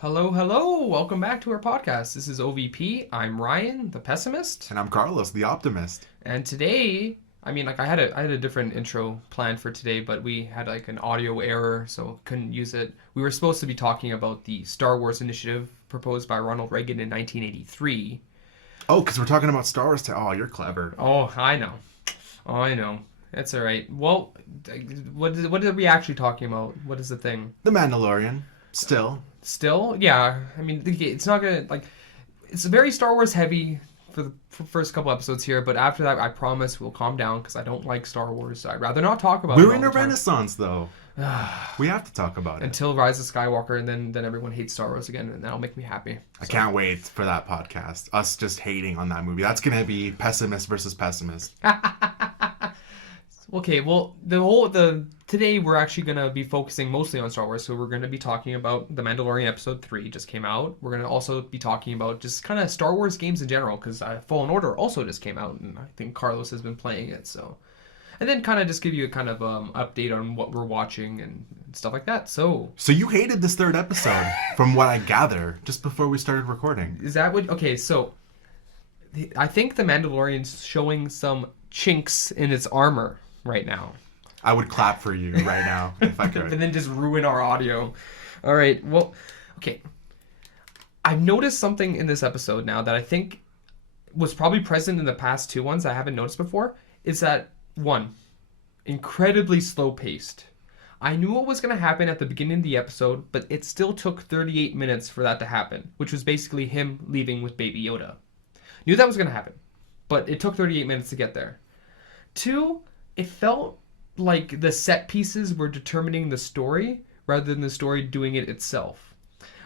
Hello, hello. Welcome back to our podcast. This is OVP. I'm Ryan, the pessimist. And I'm Carlos, the optimist. And today, I had a different intro planned for today, but we had like an audio error, so couldn't use it. We were supposed to be talking about the Star Wars initiative proposed by Ronald Reagan in 1983. Oh, because we're talking about Star Wars. Oh, you're clever. Oh, I know. I know. It's all right. Well, what are we actually talking about? What is the thing? The Mandalorian. Still, yeah. It's not gonna it's very Star Wars heavy for the first couple episodes here, but after that, I promise we'll calm down because I don't like Star Wars. So I'd rather not talk about it. We're in a renaissance, though. We have to talk about it until Rise of Skywalker, and then everyone hates Star Wars again, and that'll make me happy. I can't wait for that podcast. Us just hating on that movie. That's gonna be pessimist versus pessimist. Okay, well, today we're actually gonna be focusing mostly on Star Wars, so we're gonna be talking about The Mandalorian Episode 3 just came out. We're gonna also be talking about just kind of Star Wars games in general, because Fallen Order also just came out, and I think Carlos has been playing it, so. And then kind of just give you a kind of update on what we're watching and stuff like that. So you hated this third episode, from what I gather, just before we started recording. Is that what? Okay, so I think The Mandalorian's showing some chinks in its armor right now. I would clap for you right now if I could. And then just ruin our audio. All right. Well, okay. I've noticed something in this episode now that I think was probably present in the past two ones I haven't noticed before. Is that one, incredibly slow paced. I knew what was going to happen at the beginning of the episode, but it still took 38 minutes for that to happen, which was basically him leaving with Baby Yoda. Knew that was going to happen, but it took 38 minutes to get there. Two, it felt like the set pieces were determining the story rather than the story doing it itself.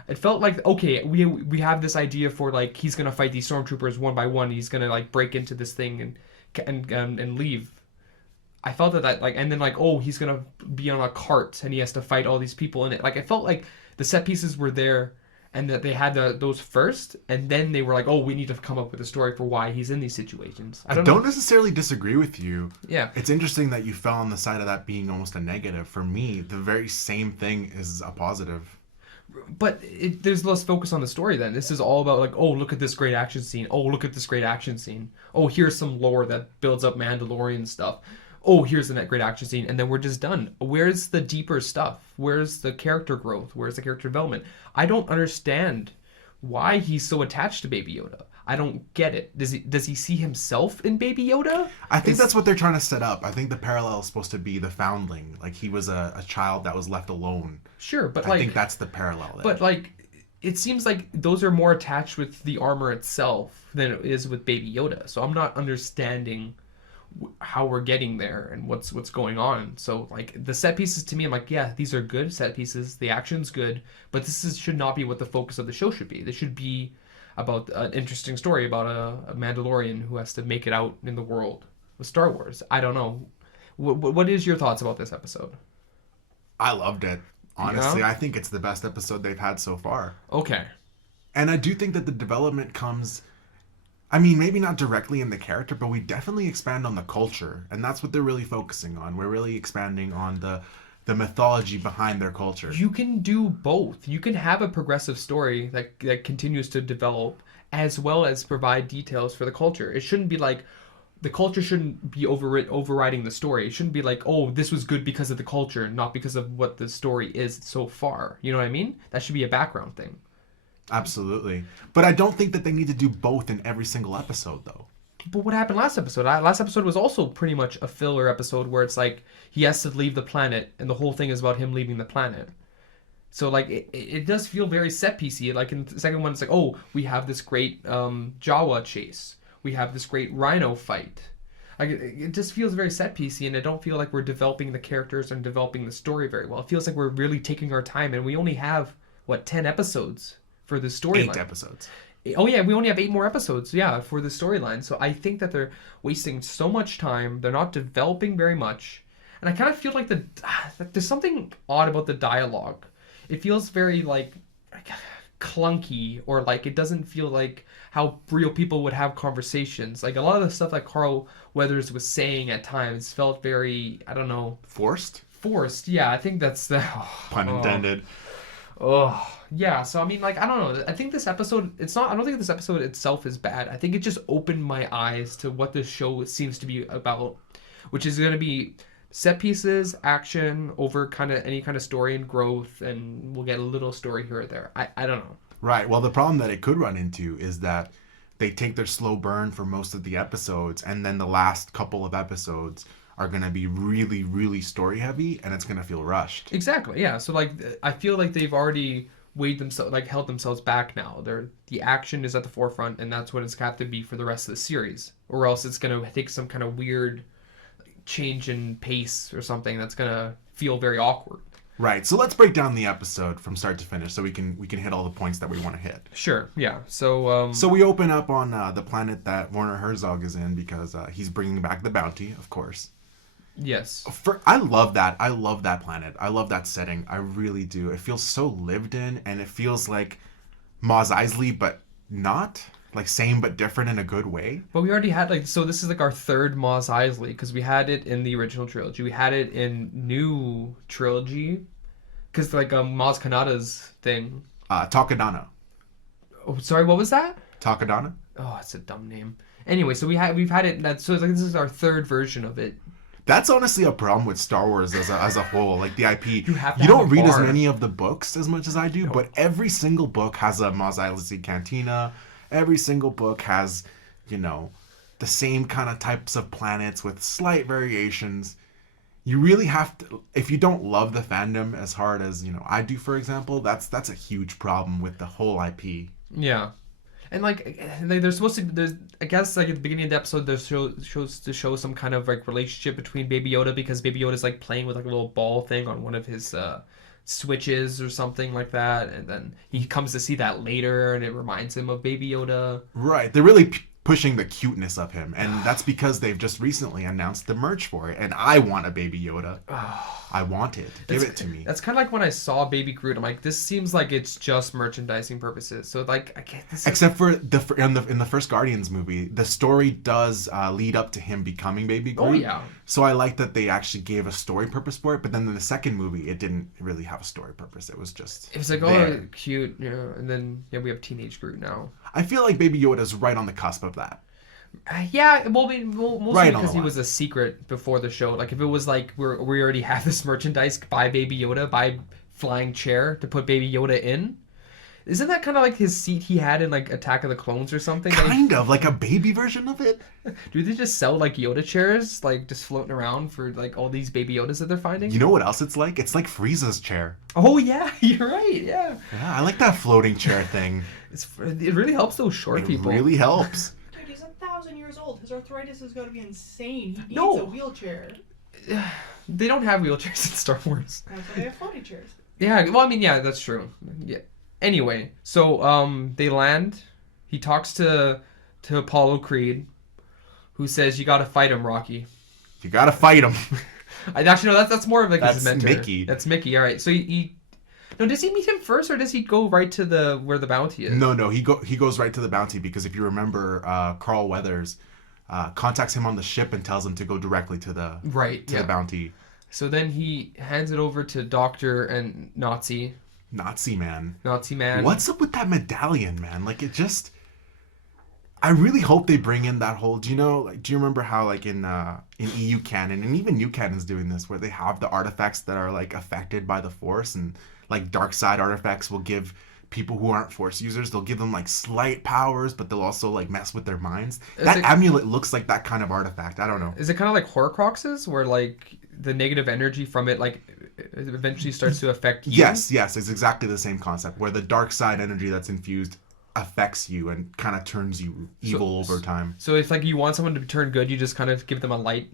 It felt like, okay, we have this idea for like he's gonna fight these stormtroopers one by one. He's gonna like break into this thing and leave. I felt that like, and then like, oh, he's gonna be on a cart and he has to fight all these people in it. Like I felt like the set pieces were there and that they had those first, and then they were like, oh, we need to come up with a story for why he's in these situations. I don't necessarily disagree with you. Yeah. It's interesting that you fell on the side of that being almost a negative. For me, the very same thing is a positive. But there's less focus on the story then. This is all about like, oh, look at this great action scene. Oh, look at this great action scene. Oh, here's some lore that builds up Mandalorian stuff. Oh, here's the great action scene, and then we're just done. Where's the deeper stuff? Where's the character growth? Where's the character development? I don't understand why he's so attached to Baby Yoda. I don't get it. Does he see himself in Baby Yoda? I think that's what they're trying to set up. I think the parallel is supposed to be the foundling. Like he was a child that was left alone. Sure, but I think that's the parallel there. But like, it seems like those are more attached with the armor itself than it is with Baby Yoda. So I'm not understanding how we're getting there and what's going on. So like the set pieces to me, I'm like, yeah, these are good set pieces, the action's good, but should not be what the focus of the show should be. This should be about an interesting story about a Mandalorian who has to make it out in the world with Star Wars. I don't know. What is your thoughts about this episode? I loved it. Honestly, yeah? I think it's the best episode they've had so far. Okay. And I do think that the development comes, I mean, maybe not directly in the character, but we definitely expand on the culture. And that's what they're really focusing on. We're really expanding on the mythology behind their culture. You can do both. You can have a progressive story that continues to develop as well as provide details for the culture. It shouldn't be like, the culture shouldn't be overriding the story. It shouldn't be like, oh, this was good because of the culture, not because of what the story is so far. You know what I mean? That should be a background thing. Absolutely. But I don't think that they need to do both in every single episode, though. But what happened last episode? Last episode was also pretty much a filler episode where it's like he has to leave the planet and the whole thing is about him leaving the planet. So like it does feel very set piecey. Like in the second one, it's like, oh, we have this great Jawa chase. We have this great Rhino fight. Like it just feels very set piecey, and I don't feel like we're developing the characters and developing the story very well. It feels like we're really taking our time, and we only have 10 episodes for the storyline. 8 episodes. Oh yeah, we only have 8 more episodes, yeah, for the storyline. So I think that they're wasting so much time. They're not developing very much. And I kind of feel like there's something odd about the dialogue. It feels very like clunky, or like it doesn't feel like how real people would have conversations. Like a lot of the stuff that Carl Weathers was saying at times felt very, I don't know. Forced? Forced, yeah. I think that's the... Pun intended. Oh, yeah. So I mean, like, I don't know. I think this episode, it's not. I don't think this episode itself is bad. I think it just opened my eyes to what this show seems to be about, which is going to be set pieces, action over kind of any kind of story and growth, and we'll get a little story here or there. I don't know. Right. Well, the problem that it could run into is that they take their slow burn for most of the episodes, and then the last couple of episodes are going to be really, really story heavy, and it's going to feel rushed. Exactly. Yeah. So like, I feel like they've already weighed themselves, like held themselves back now. The action is at the forefront, and that's what it's got to be for the rest of the series, or else it's going to take some kind of weird change in pace or something that's going to feel very awkward. Right. So let's break down the episode from start to finish, so we can hit all the points that we want to hit. Sure. Yeah. So. So we open up on the planet that Werner Herzog is in because he's bringing back the bounty, of course. Yes. I love that. I love that planet. I love that setting. I really do. It feels so lived in, and it feels like Mos Eisley, but not. Like same but different in a good way. But we already had so this is like our third Mos Eisley because we had it in the original trilogy. We had it in new trilogy because like Maz Kanata's thing. Takadana. Oh, sorry, what was that? Takadana? Oh, it's a dumb name. Anyway, so we've had it. So it's like this is our third version of it. That's honestly a problem with Star Wars as a whole, like the IP. You don't read as bar. many of the books as much as I do, No. but every single book has a Mos Eisley cantina. Every single book has, the same kind of types of planets with slight variations. You really have to, if you don't love the fandom as hard as, I do, for example, that's a huge problem with the whole IP. Yeah. And there's supposed to there's I guess like at the beginning of the episode there's shows to show some kind of like relationship between Baby Yoda because Baby Yoda's like playing with like a little ball thing on one of his switches or something like that, and then he comes to see that later and it reminds him of Baby Yoda. Right. They're really pushing the cuteness of him, and that's because they've just recently announced the merch for it, and I want a Baby Yoda. I want it. Give it to me. That's kind of like when I saw Baby Groot. I'm like, this seems like it's just merchandising purposes. So like, I can't. Except for in the first Guardians movie, the story does lead up to him becoming Baby Groot. Oh yeah. So I like that they actually gave a story purpose for it, but then in the second movie, it didn't really have a story purpose. It was just. It was like, there. oh, cute, yeah. And then we have teenage Groot now. I feel like Baby Yoda is right on the cusp of that. Yeah, well, mostly Right because he was a secret before the show. Like, if it was like we already have this merchandise, buy Baby Yoda, buy flying chair to put Baby Yoda in. Isn't that kind of like his seat he had in like Attack of the Clones or something? Kind of like a baby version of it. Do they just sell like Yoda chairs, like just floating around for like all these Baby Yodas that they're finding? You know what else it's like? It's like Frieza's chair. Oh yeah, you're right. Yeah. Yeah, I like that floating chair thing. It really helps those short people. It really helps. Dude, he's 1,000 years old. His arthritis has got to be insane. He needs No. a wheelchair. They don't have wheelchairs in Star Wars. That's why they have floaty chairs. Yeah, well, I mean, yeah, that's true. Yeah. Anyway, so they land. He talks to Apollo Creed, who says, "You got to fight him, Rocky." You gotta fight him. Actually, no, that's more of like his That's mentor. Mickey. That's Mickey. All right. So he no, does he meet him first, or does he go right to where the bounty is? No, he goes right to the bounty because if you remember, Carl Weathers contacts him on the ship and tells him to go directly to the the bounty. So then he hands it over to Doctor and Nazi Man. Man. What's up with that medallion, man? Like it just. I really hope they bring in that whole. Do you remember how like in EU canon and even new canon's doing this, where they have the artifacts that are like affected by the Force, and like dark side artifacts will give people who aren't Force users, they'll give them like slight powers, but they'll also like mess with their minds. That amulet looks like that kind of artifact. I don't know. Is it kind of like Horcruxes, where like the negative energy from it like eventually starts to affect you? Yes, it's exactly the same concept, where the dark side energy that's infused affects you and kind of turns you evil over time. So if like you want someone to turn good, you just kind of give them a light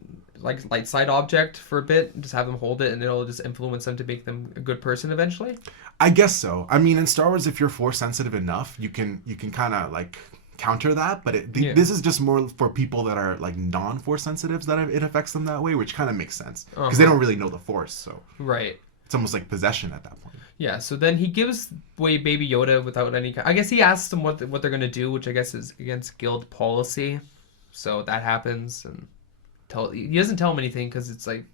side object for a bit, and just have them hold it, and it'll just influence them to make them a good person eventually. I guess so. I mean, in Star Wars, if you're Force sensitive enough, you can kind of like counter that. But this is just more for people that are like non-Force sensitives that it affects them that way, which kind of makes sense because they don't really know the Force. So right, it's almost like possession at that point. Yeah. So then he gives away Baby Yoda without any. I guess he asks them what they're gonna do, which I guess is against guild policy. So that happens, and he doesn't tell him anything because it's like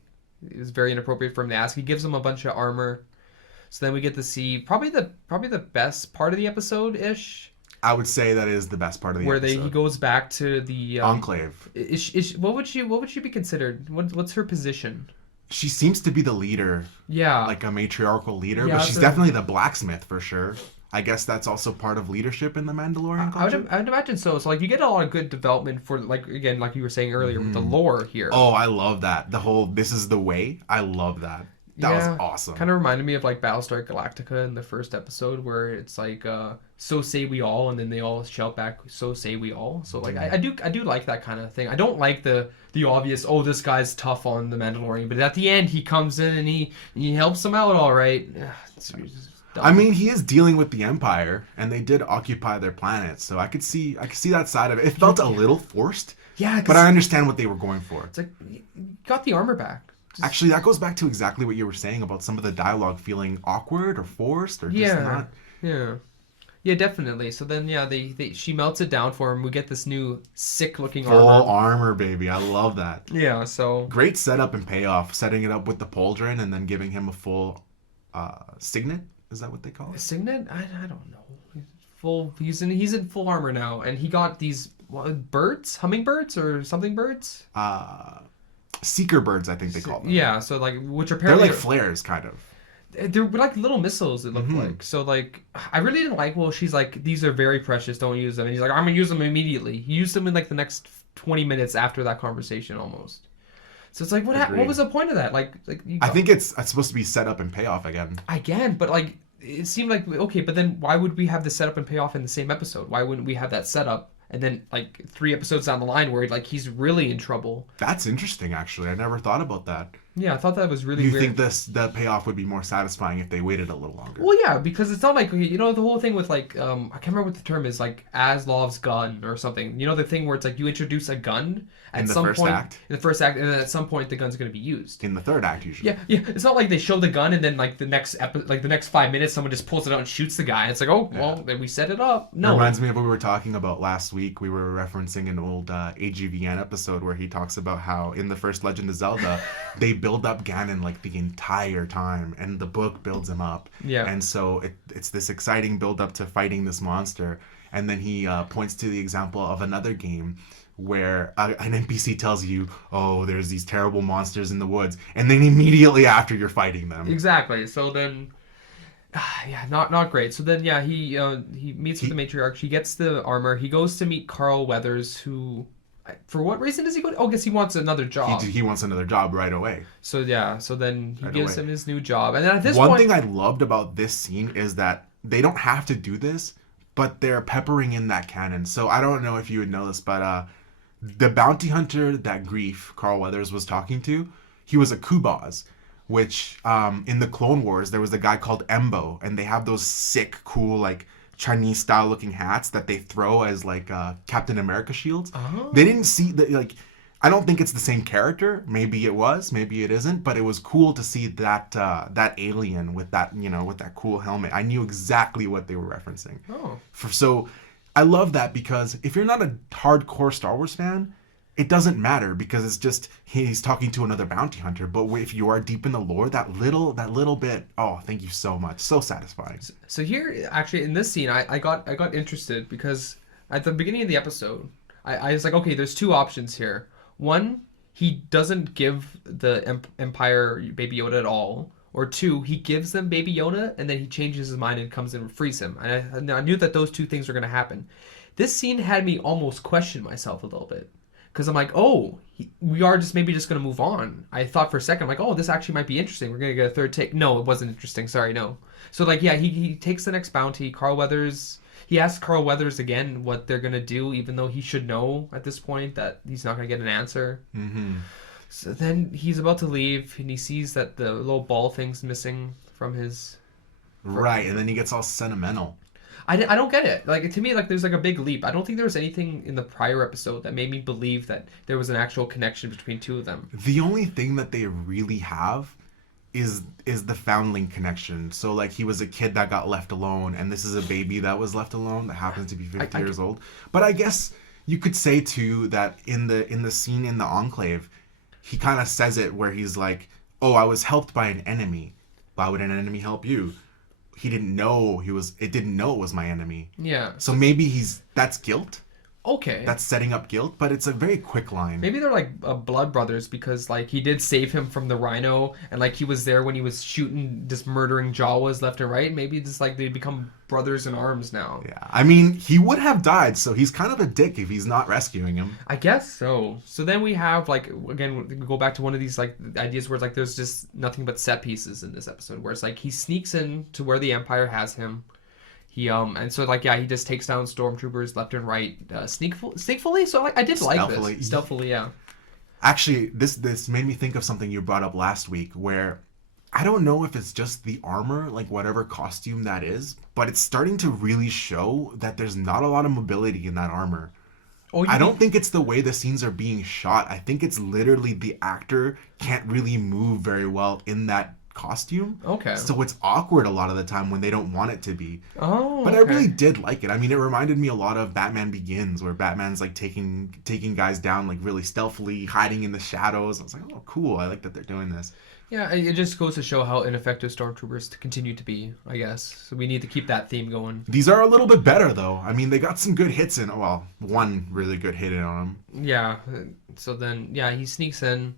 it was very inappropriate for him to ask. He gives him a bunch of armor. So then we get to see probably the best part of the episode ish, I would say that is the best part of the where episode. he goes back to the Enclave. What would she be considered? What's her position? She seems to be the leader, Yeah, like a matriarchal leader, Yeah, but she's so- definitely the blacksmith for sure. I guess that's also part of leadership in the Mandalorian culture. I would imagine so. So like you get a lot of good development for like again like you were saying earlier with the lore here. Oh, I love that. The whole "this is the way." I love that. That was awesome. Kind of reminded me of like Battlestar Galactica in the first episode where it's like so say we all, and then they all shout back so say we all. So like I do like that kind of thing. I don't like the obvious, oh, this guy's tough on the Mandalorian, but at the end he comes in and he helps them out all right. It's just dumb. I mean, he is dealing with the Empire, and they did occupy their planet, so I could see that side of it. It felt a little forced, yeah, 'cause but I understand what they were going for. it's like you got the armor back. Just- Actually, that goes back to exactly what you were saying about some of the dialogue feeling awkward or forced or just Yeah. not. Yeah, definitely. So then, yeah, she melts it down for him. We get this new sick-looking Full armor. armor, baby. I love that. Yeah, so Great setup and payoff, setting it up with the pauldron and then giving him a full signet. Is that what they call it? Signet, I don't know. He's in full armor now, and he got these birds, hummingbirds or something birds. Seeker birds, I think they call them. Yeah, so like which They're apparently like flares, kind of. they're like little missiles. It looked like. So like I really didn't like. Well, she's like, these are very precious. Don't use them. And he's like, I'm gonna use them immediately. He used them in like the next 20 minutes after that conversation, almost. So it's like, what Agreed. was the point of that? Like you I think it's supposed to be set up and payoff again. Again, but like it seemed like okay, but then why would we have the setup and payoff in the same episode? Why wouldn't we have that setup and then like 3 episodes down the line where like he's really in trouble? That's interesting, actually. I never thought about that. Yeah, I thought that was really You weird. think the payoff would be more satisfying if they waited a little longer? Well, yeah, because it's not like you know the whole thing with like I can't remember what the term is, like Aslov's gun or something. You know the thing where it's like you introduce a gun at In the some first point act? in the first act, and then at some point the gun's going to be used. In the third act, usually. Yeah. It's not like they show the gun and then like the next like the next 5 minutes someone just pulls it out and shoots the guy. It's like, oh well, then we set it up. It No. reminds me of what we were talking about last week. We were referencing an old AGVN episode where he talks about how in the first Legend of Zelda, they build up Ganon like the entire time, and the book builds him up. Yeah. And so it's this exciting build up to fighting this monster, and then he points to the example of another game where an NPC tells you, "Oh, there's these terrible monsters in the woods," and then immediately after you're fighting them. Exactly. So then, yeah, not great. So then, yeah, he meets with the matriarch. He gets the armor. He goes to meet Carl Weathers, who, for what reason does he go? Oh, I guess he wants another job. He wants another job right away. So yeah, so then he Right gives away. him his new job, and then at this One point, thing I loved about this scene is that they don't have to do this, but they're peppering in that canon. So I don't know if you would know this, but the bounty hunter that Carl Weathers was talking to, he was a Kubaz, which in the Clone Wars there was a guy called Embo, and they have those sick, cool like Chinese style looking hats that they throw as like Captain America shields. Oh. They didn't see that like. I don't think it's the same character. Maybe it was, maybe it isn't. But it was cool to see that that alien with that with that cool helmet. I knew exactly what they were referencing. oh, So I love that because if you're not a hardcore Star Wars fan, it doesn't matter because it's just he's talking to another bounty hunter. But if you are deep in the lore, that little bit, oh, thank you so much, so satisfying. so here actually in this scene, I got interested because at the beginning of the episode, I was like, okay, there's 2 options here. One, he doesn't give the Empire Baby Yoda at all. Or 2, he gives them Baby Yoda and then he changes his mind and comes in and frees him. And I knew that those 2 things were going to happen. This scene had me almost question myself a little bit. Because I'm like, oh, we are maybe just going to move on. I thought for a second, I'm like, oh, this actually might be interesting. We're going to get a third take. No, it wasn't interesting. Sorry, no. So like, yeah, he takes the next bounty. Carl Weathers... He asks Carl Weathers again what they're going to do, even though he should know at this point that he's not going to get an answer. Mm-hmm. So then he's about to leave, and he sees that the little ball thing's missing from his... Right, and then he gets all sentimental. I don't get it. Like, to me, like, there's like a big leap. I don't think there was anything in the prior episode that made me believe that there was an actual connection between 2 of them. The only thing that they really have is the foundling connection. So like he was a kid that got left alone, and this is a baby that was left alone that happens to be 50 years old. But I guess you could say too that in the scene in the Enclave, he kind of says it where he's like, "Oh, I was helped by an enemy. Why would an enemy help you?" he didn't know it didn't know it was my enemy. Yeah. So maybe that's guilt. Okay. That's setting up guilt, but it's a very quick line. Maybe they're like blood brothers because like he did save him from the rhino and like he was there when he was shooting, just murdering Jawas left and right. Maybe just like they become brothers in arms now. Yeah, I mean, he would have died, so he's kind of a dick if he's not rescuing him. I guess so. So then we have like, again, we go back to one of these like ideas where it's like there's just nothing but set pieces in this episode where it's like he sneaks in to where the Empire has him. He and so like he just takes down stormtroopers left and right, sneakfully. So like I did like this stealthily, yeah. Actually, this made me think of something you brought up last week, where I don't know if it's just the armor, like whatever costume that is, but it's starting to really show that there's not a lot of mobility in that armor. Oh, I don't think it's the way the scenes are being shot. I think it's literally the actor can't really move very well in that costume. Okay. So it's awkward a lot of the time when they don't want it to be. Oh. But okay. I really did like it. I mean, it reminded me a lot of Batman Begins, where Batman's like taking guys down like really stealthily, hiding in the shadows. I was like, oh, cool. I like that they're doing this. Yeah, it just goes to show how ineffective stormtroopers continue to be, I guess. So we need to keep that theme going. These are a little bit better, though. I mean, they got some good hits in. Well, one really good hit in on them. Yeah. So then, yeah, he sneaks in.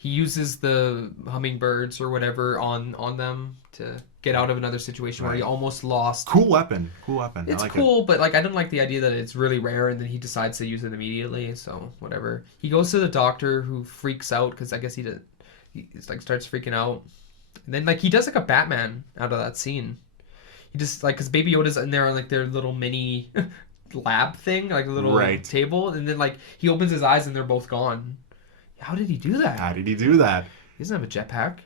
He uses the hummingbirds or whatever on them to get out of another situation where he almost lost. Cool weapon. It's I like cool, it. but like I didn't like the idea that it's really rare and then he decides to use it immediately. So whatever. He goes to the doctor who freaks out because I guess he like starts freaking out. And then like he does like a Batman out of that scene. He just like because Baby Yoda's in there on like their little mini lab thing, like a little table, and then like he opens his eyes and they're both gone. How did he do that? He doesn't have a jetpack.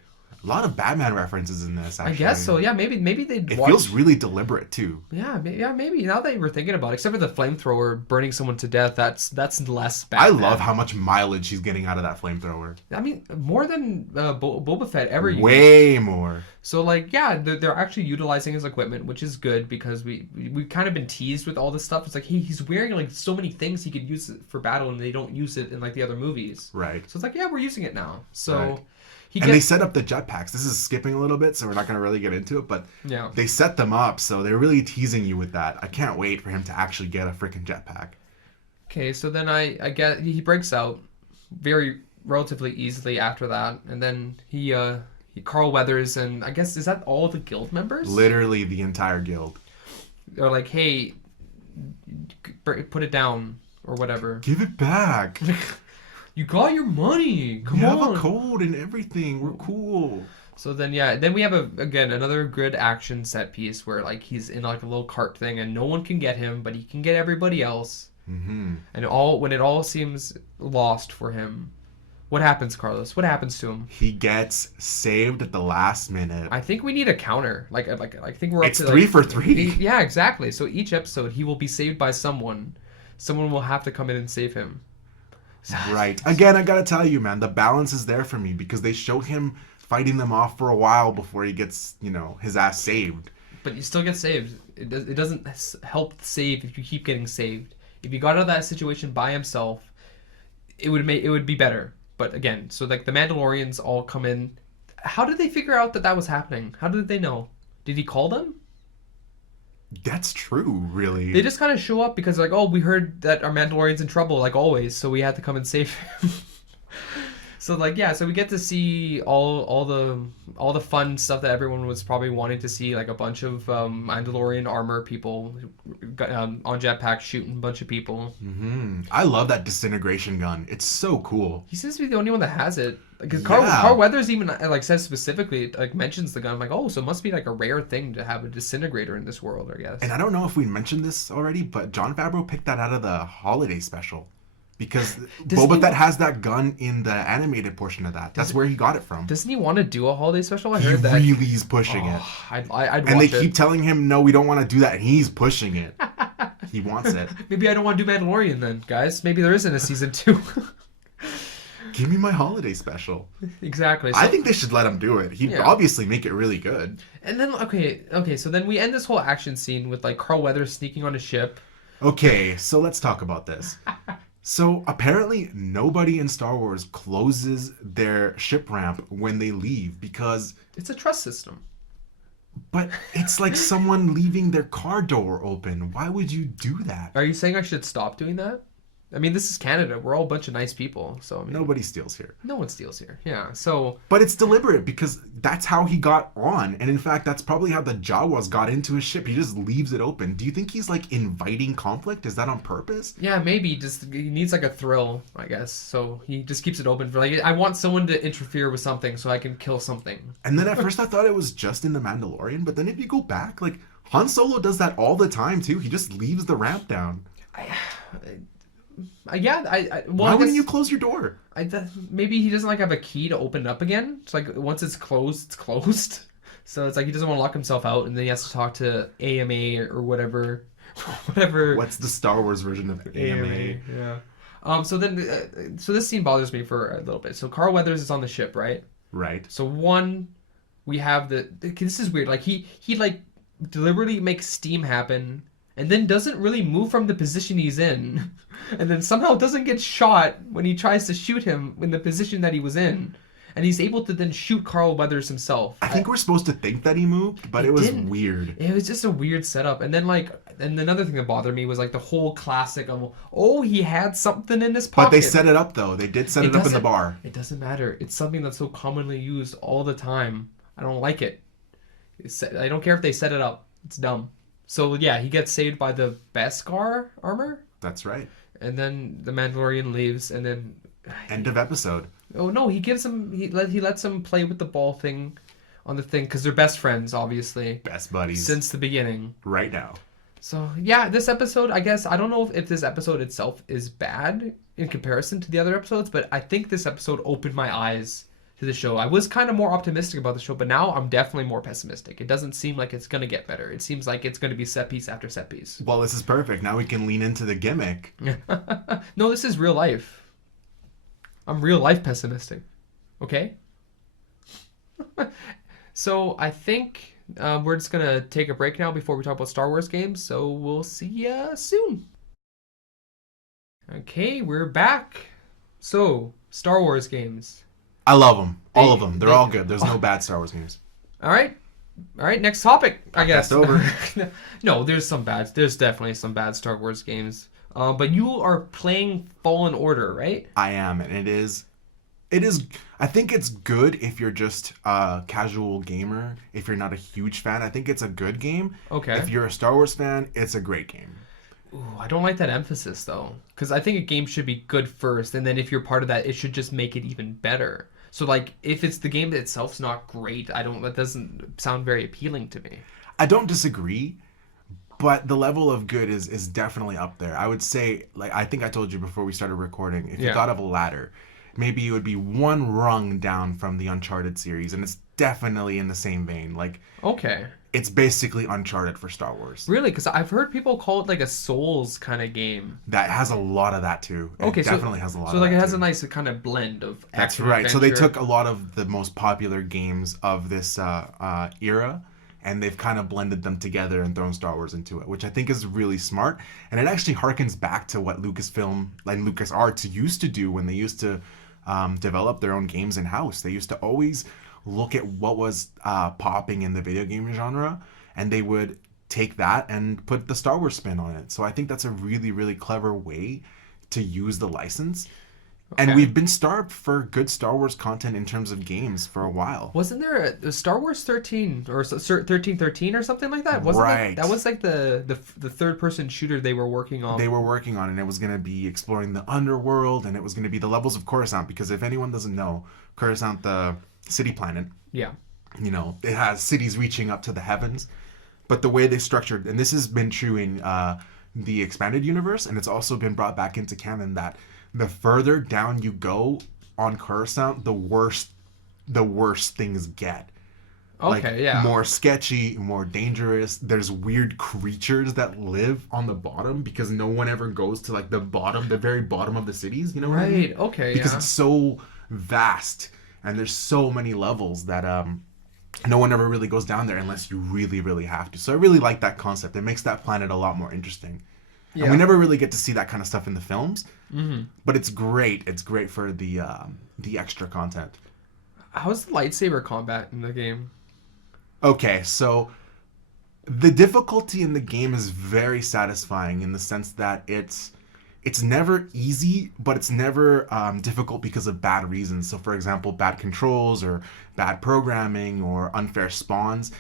A lot of Batman references in this, actually. I guess so. Yeah, maybe they. It feels really deliberate too. Yeah, maybe. Now that you were thinking about it, except for the flamethrower burning someone to death, that's less Batman. I love how much mileage he's getting out of that flamethrower. I mean, more than Boba Fett ever used. Way more. So like, yeah, they're actually utilizing his equipment, which is good because we've kind of been teased with all this stuff. It's like he's wearing like so many things he could use it for battle, and they don't use it in like the other movies. Right. So it's like, yeah, we're using it now. So. Right. They set up the jetpacks. This is skipping a little bit, so we're not going to really get into it, but they set them up, so they're really teasing you with that. I can't wait for him to actually get a freaking jetpack. Okay, so then I get he breaks out very relatively easily after that, and then he Carl Weathers and I guess is that all the guild members? Literally the entire guild. They're like, hey, put it down or whatever. Give it back. You got your money. Come on. We have a code and everything. We're cool. So then, then we have another good action set piece where like he's in like a little cart thing and no one can get him, but he can get everybody else. Mm-hmm. And when it all seems lost for him, what happens, Carlos? What happens to him? He gets saved at the last minute. I think we need a counter. Like I think we're up to 3 for 3. Yeah, exactly. So each episode he will be saved by someone. Someone will have to come in and save him. Right. Again, I gotta tell you, man, the balance is there for me because they show him fighting them off for a while before he gets, his ass saved. But you still get saved. It doesn't help save if you keep getting saved. If you got out of that situation by himself, it would be better. But again, so like the Mandalorians all come in. How did they figure out that was happening? How did they know? Did he call them? That's true, really. They just kind of show up because like, oh, we heard that our Mandalorian's in trouble, like always, so we had to come and save him. So like, yeah, so we get to see all the fun stuff that everyone was probably wanting to see, like a bunch of Mandalorian armor people on jetpacks shooting a bunch of people. Mm-hmm. I love that disintegration gun. It's so cool. He seems to be the only one that has it. Because Carl Weathers even like says specifically, like mentions the gun. I'm like, oh, so it must be like a rare thing to have a disintegrator in this world, I guess. And I don't know if we mentioned this already, but Jon Favreau picked that out of the holiday special. Because Boba Fett has that gun in the animated portion of that. That's where he got it from. Doesn't he want to do a holiday special? I heard that. He really is pushing it. I'd watch and they it. keep telling him, no, we don't want to do that. And he's pushing it. He wants it. Maybe I don't want to do Mandalorian then, guys. Maybe there isn't a season 2. Give me my holiday special. Exactly. So, I think they should let him do it. He'd obviously make it really good. And then, okay, so then we end this whole action scene with like Carl Weathers sneaking on a ship. Okay, so let's talk about this. So apparently nobody in Star Wars closes their ship ramp when they leave because... It's a trust system. But it's like someone leaving their car door open. Why would you do that? Are you saying I should stop doing that? I mean, this is Canada. We're all a bunch of nice people. So, I mean, Nobody steals here. no one steals here. Yeah. So, But it's deliberate because that's how he got on. And in fact, that's probably how the Jawas got into his ship. He just leaves it open. Do you think he's like inviting conflict? Is that on purpose? yeah, maybe just he needs like a thrill, I guess. So he just keeps it open for like, I want someone to interfere with something so I can kill something. And then at first I thought it was just in The Mandalorian. But then if you go back, like Han Solo does that all the time too. He just leaves the ramp down. Yeah, well, Why I wouldn't guess, you close your door? maybe he doesn't like have a key to open it up again. It's like once it's closed, it's closed. So it's like he doesn't want to lock himself out, and then he has to talk to AMA or whatever, whatever. What's the Star Wars version of AMA? Yeah. So this scene bothers me for a little bit. So Carl Weathers is on the ship, right? Right. So we have this is weird. Like he like deliberately makes steam happen, and then doesn't really move from the position he's in, and then somehow doesn't get shot when he tries to shoot him in the position that he was in, and he's able to then shoot Carl Weathers himself. I think we're supposed to think that he moved, but it was didn't. weird. It was just a weird setup. And then and another thing that bothered me was like the whole classic of, oh, he had something in his pocket. But they set it up though. They did set it up in the bar. It doesn't matter. It's something that's so commonly used all the time. I don't like it. I don't care if they set it up. It's dumb. So yeah, he gets saved by the Beskar armor, That's right. and then the Mandalorian leaves, and then End of episode. oh no, he lets him play with the ball thing on the thing because they're best friends, obviously, Best buddies since the beginning. right now. So yeah, this episode, I guess I don't know if this episode itself is bad in comparison to the other episodes, but I think this episode opened my eyes to the show. I was kind of more optimistic about the show, but now I'm definitely more pessimistic. It doesn't seem like it's gonna get better. It seems like it's gonna be set piece after set piece. Well, this is perfect. Now we can lean into the gimmick. No, this is real life. I'm real life pessimistic. Okay? So I think we're just going to take a break now before we talk about Star Wars games. So we'll see ya soon. Okay, we're back. So, Star Wars games. I love them. All They- of them. They're they- all good. There's no bad Star Wars games. All right. All right, next topic, I guess. Podcast over. No, there's definitely some bad Star Wars games. But you are playing Fallen Order, right? I am, and it is. I think it's good if you're just a casual gamer. If you're not a huge fan, I think it's a good game. Okay. If you're a Star Wars fan, it's a great game. Ooh, I don't like that emphasis though, because I think a game should be good first, and then if you're part of that, it should just make it even better. So like, if it's the game that itself's not great, that doesn't sound very appealing to me. I don't disagree, but the level of good is definitely up there. I would say, like I think I told you before we started recording, if you Yeah. thought of a ladder, maybe it would be one rung down from the Uncharted series, and it's definitely in the same vein. Like, Okay. it's basically Uncharted for Star Wars. Really? Because I've heard people call it like a Souls kind of game. That has a lot of that too. Okay, It definitely has a lot so of like that it has too. a nice kind of blend of That's action, right. So they adventure. took a lot of the most popular games of this era, and they've kind of blended them together and thrown Star Wars into it, which I think is really smart. And it actually harkens back to what Lucasfilm and LucasArts used to do when they used to develop their own games in-house. They used to always look at what was popping in the video game genre, and they would take that and put the Star Wars spin on it. So I think that's a really, really clever way to use the license. And Okay. we've been starved for good Star Wars content in terms of games for a while. Wasn't there a Star Wars 13 or 1313 or something like that? Wasn't Right. that was like the third person shooter they were working on. They were working on it, and it was going to be exploring the underworld, and it was going to be the levels of Coruscant, because if anyone doesn't know, Coruscant, the city planet, Yeah. you know, it has cities reaching up to the heavens. But the way they structured, and this has been true in the expanded universe, and it's also been brought back into canon, that the further down you go on Coruscant, the worse things get. Okay, yeah. More sketchy, more dangerous. There's weird creatures that live on the bottom because no one ever goes to like the very bottom of the cities. You know what I mean? Right. Okay. Because Yeah. it's so vast and there's so many levels that no one ever really goes down there unless you really, really have to. So I really like that concept. It makes that planet a lot more interesting. Yeah. And we never really get to see that kind of stuff in the films. Mm-hmm. But it's great. It's great for the extra content. How's the lightsaber combat in the game? Okay, so The difficulty in the game is very satisfying in the sense that it's never easy, but it's never difficult because of bad reasons. So, for example, bad controls or bad programming or unfair spawns.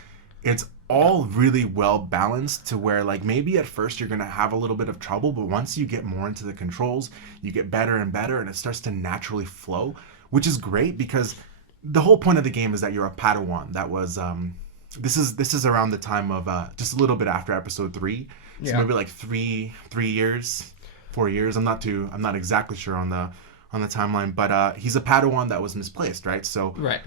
It's all really well balanced to where, like, maybe at first you're gonna have a little bit of trouble, but once you get more into the controls, you get better and better, and it starts to naturally flow, which is great because the whole point of the game is that you're a Padawan. That was this is around the time of just a little bit after episode 3, so Yeah. maybe like 3 years, 4 years. I'm not exactly sure on the timeline, but he's a Padawan that was misplaced, right? So Right.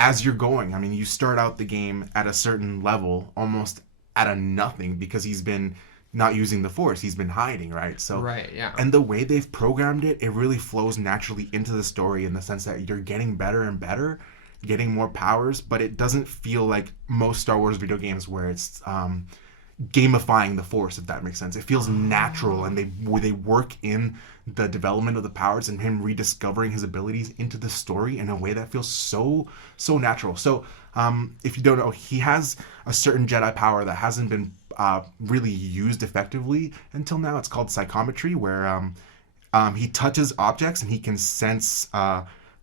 as you're going, I mean, you start out the game at a certain level, almost at a nothing, because he's been not using the Force. He's been hiding, right? So, Right. Yeah. and the way they've programmed it, it really flows naturally into the story in the sense that you're getting better and better, getting more powers, but it doesn't feel like most Star Wars video games where it's gamifying the Force, if that makes sense. It feels natural, and they work in the development of the powers and him rediscovering his abilities into the story in a way that feels so natural. So if you don't know, he has a certain Jedi power that hasn't been really used effectively until now. It's called psychometry, where he touches objects and he can sense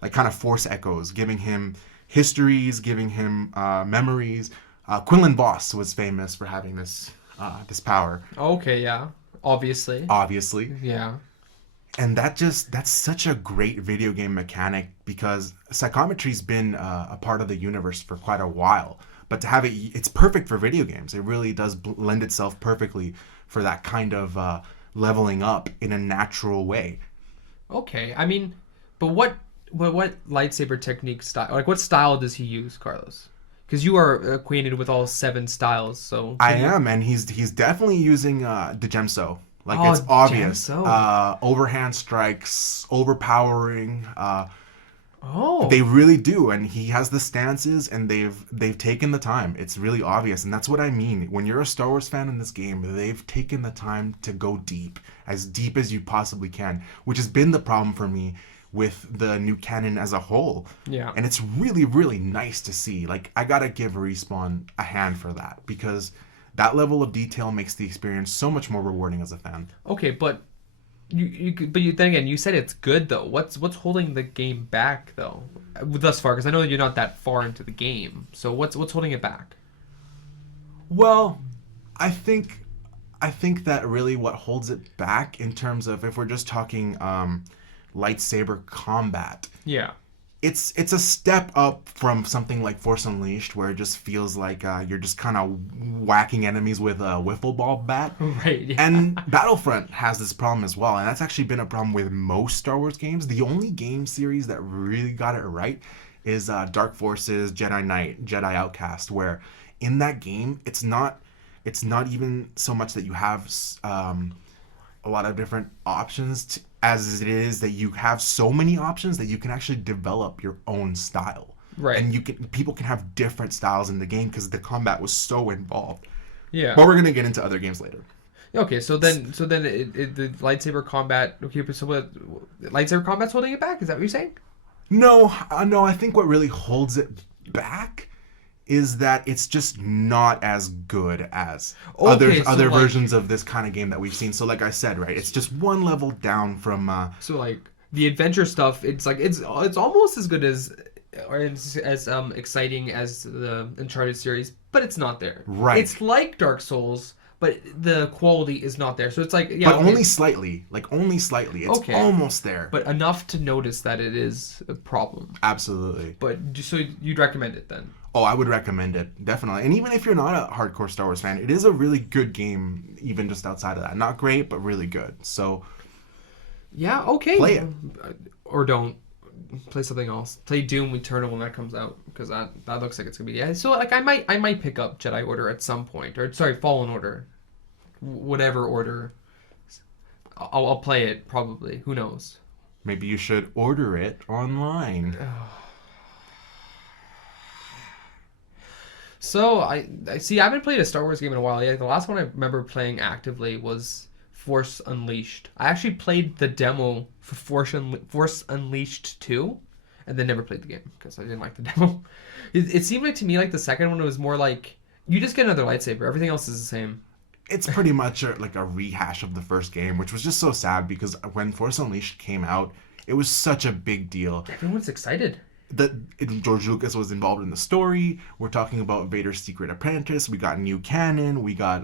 like kind of Force echoes, giving him histories, giving him memories. Quinlan Voss was famous for having this power, Okay. Yeah. Obviously. obviously. Yeah. And that's such a great video game mechanic because psychometry's been a part of the universe for quite a while. But to have it's perfect for video games. It really does lend itself perfectly for that kind of leveling up in a natural way. Okay. I mean, but what lightsaber technique style? Like, what style does he use, Carlos? Because you are acquainted with all 7 styles, so I am, and he's definitely using the Gemso. Like, Oh, it's obvious. Gemso. Overhand strikes, overpowering. Oh. They really do, and he has the stances, and they've taken the time. It's really obvious, and that's what I mean. When you're a Star Wars fan in this game, they've taken the time to go deep as you possibly can, which has been the problem for me with the new canon as a whole. Yeah. And it's really, really nice to see. Like, I gotta give Respawn a hand for that, because that level of detail makes the experience so much more rewarding as a fan. Okay, but then again, you said it's good though. What's holding the game back though, thus far? Because I know you're not that far into the game. So what's holding it back? Well, I think that really what holds it back in terms of, if we're just talking lightsaber combat, Yeah. it's a step up from something like Force Unleashed, where it just feels like you're just kind of whacking enemies with a wiffle ball bat. Right. Yeah. And Battlefront has this problem as well, and that's actually been a problem with most Star Wars games. The only game series that really got it right is Dark Forces, Jedi Knight, Jedi Outcast, where in that game it's not even so much that you have a lot of different options as it is that you have so many options that you can actually develop your own style. Right. And people can have different styles in the game because the combat was so involved. Yeah. But we're gonna get into other games later. Okay. So then the lightsaber combat. Okay. So what? Lightsaber combat's holding it back? Is that what you're saying? No, I think what really holds it back is that it's just not as good as Okay, so other like- versions of this kind of game that we've seen. So like I said, right, it's just one level down from So like the adventure stuff, it's like it's almost as good as or as exciting as the Uncharted series, but it's not there. Right. It's like Dark Souls, but the quality is not there. So it's like yeah, but okay, only slightly. It's Okay. almost there. but enough to notice that it is a problem. Absolutely. But so you'd recommend it then? Oh, I would recommend it, definitely. And even if you're not a hardcore Star Wars fan, it is a really good game, even just outside of that. Not great, but really good. So Yeah. Okay. Play it. Or don't. Play something else. Play Doom Eternal when that comes out, because that looks like it's gonna be So like I might pick up Jedi Order at some point, or sorry, Fallen Order, whatever order. I'll play it probably. Who knows? maybe you should order it online. So I see. I haven't played a Star Wars game in a while. Yeah, the last one I remember playing actively was Force Unleashed. I actually played the demo for Force Unleashed 2, and then never played the game because I didn't like the demo. It seemed like to me like the second one was more like You just get another lightsaber. Everything else is the same. It's pretty much like a rehash of the first game, which was just so sad because when Force Unleashed came out, it was such a big deal. Everyone's excited. That George Lucas was involved in the story. We're talking about Vader's secret apprentice. We got new canon. We got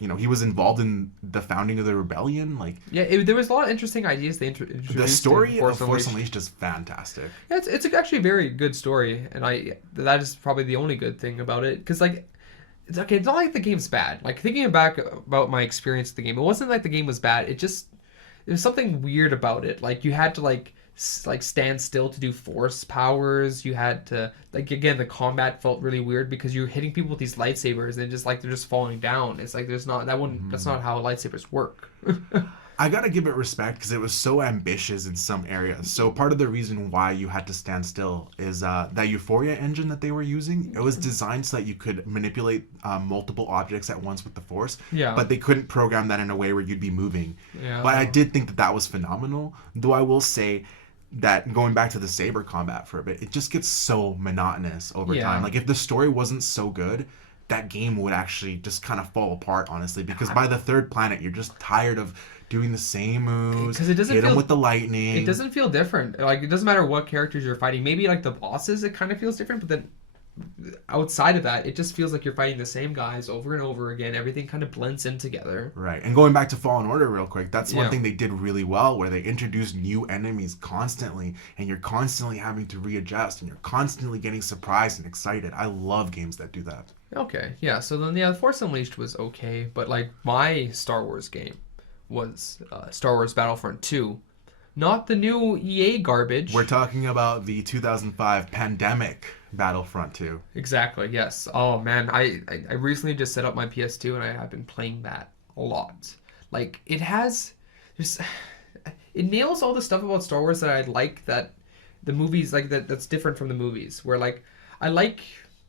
he was involved in the founding of the rebellion. Like there was a lot of interesting ideas they introduced. the story in of Force Unleashed is fantastic. Yeah, it's actually a very good story, and that is probably the only good thing about it. Because like, it's okay. It's not like the game's bad. Like thinking back about my experience with the game, it wasn't like the game was bad. There's something weird about it. Like you had to like stand still to do force powers. You had to again, the combat felt really weird because you're hitting people with these lightsabers and they're just falling down. It's like that's not how lightsabers work. I gotta give it respect because it was so ambitious in some areas. So part of the reason why you had to stand still is that Euphoria engine that they were using. It was designed so that you could manipulate multiple objects at once with the Force. Yeah. But they couldn't program that in a way where you'd be moving. Yeah. But I did think that was phenomenal. Though I will say that going back to the saber combat for a bit, it just gets so monotonous over time. Like if the story wasn't so good, that game would actually just kind of fall apart, honestly, because by the third planet you're just tired of doing the same moves. Because it doesn't hit feel them with the lightning. It doesn't feel different. Like it doesn't matter what characters you're fighting. Maybe like the bosses, it kind of feels different, but then outside of that, it just feels like you're fighting the same guys over and over again. Everything kind of blends in together. Right. And going back to Fallen Order real quick, that's one thing they did really well, where they introduced new enemies constantly, and you're constantly having to readjust, and you're constantly getting surprised and excited. I love games that do that. Okay, yeah. So then, Force Unleashed was okay, but like my Star Wars game was Star Wars Battlefront 2. Not the new EA garbage. We're talking about the 2005 pandemic Battlefront 2. Exactly, yes. Oh man, I recently just set up my PS2 and I have been playing that a lot. Like it nails all the stuff about Star Wars that I like that the movies like that's different from the movies. Where like I like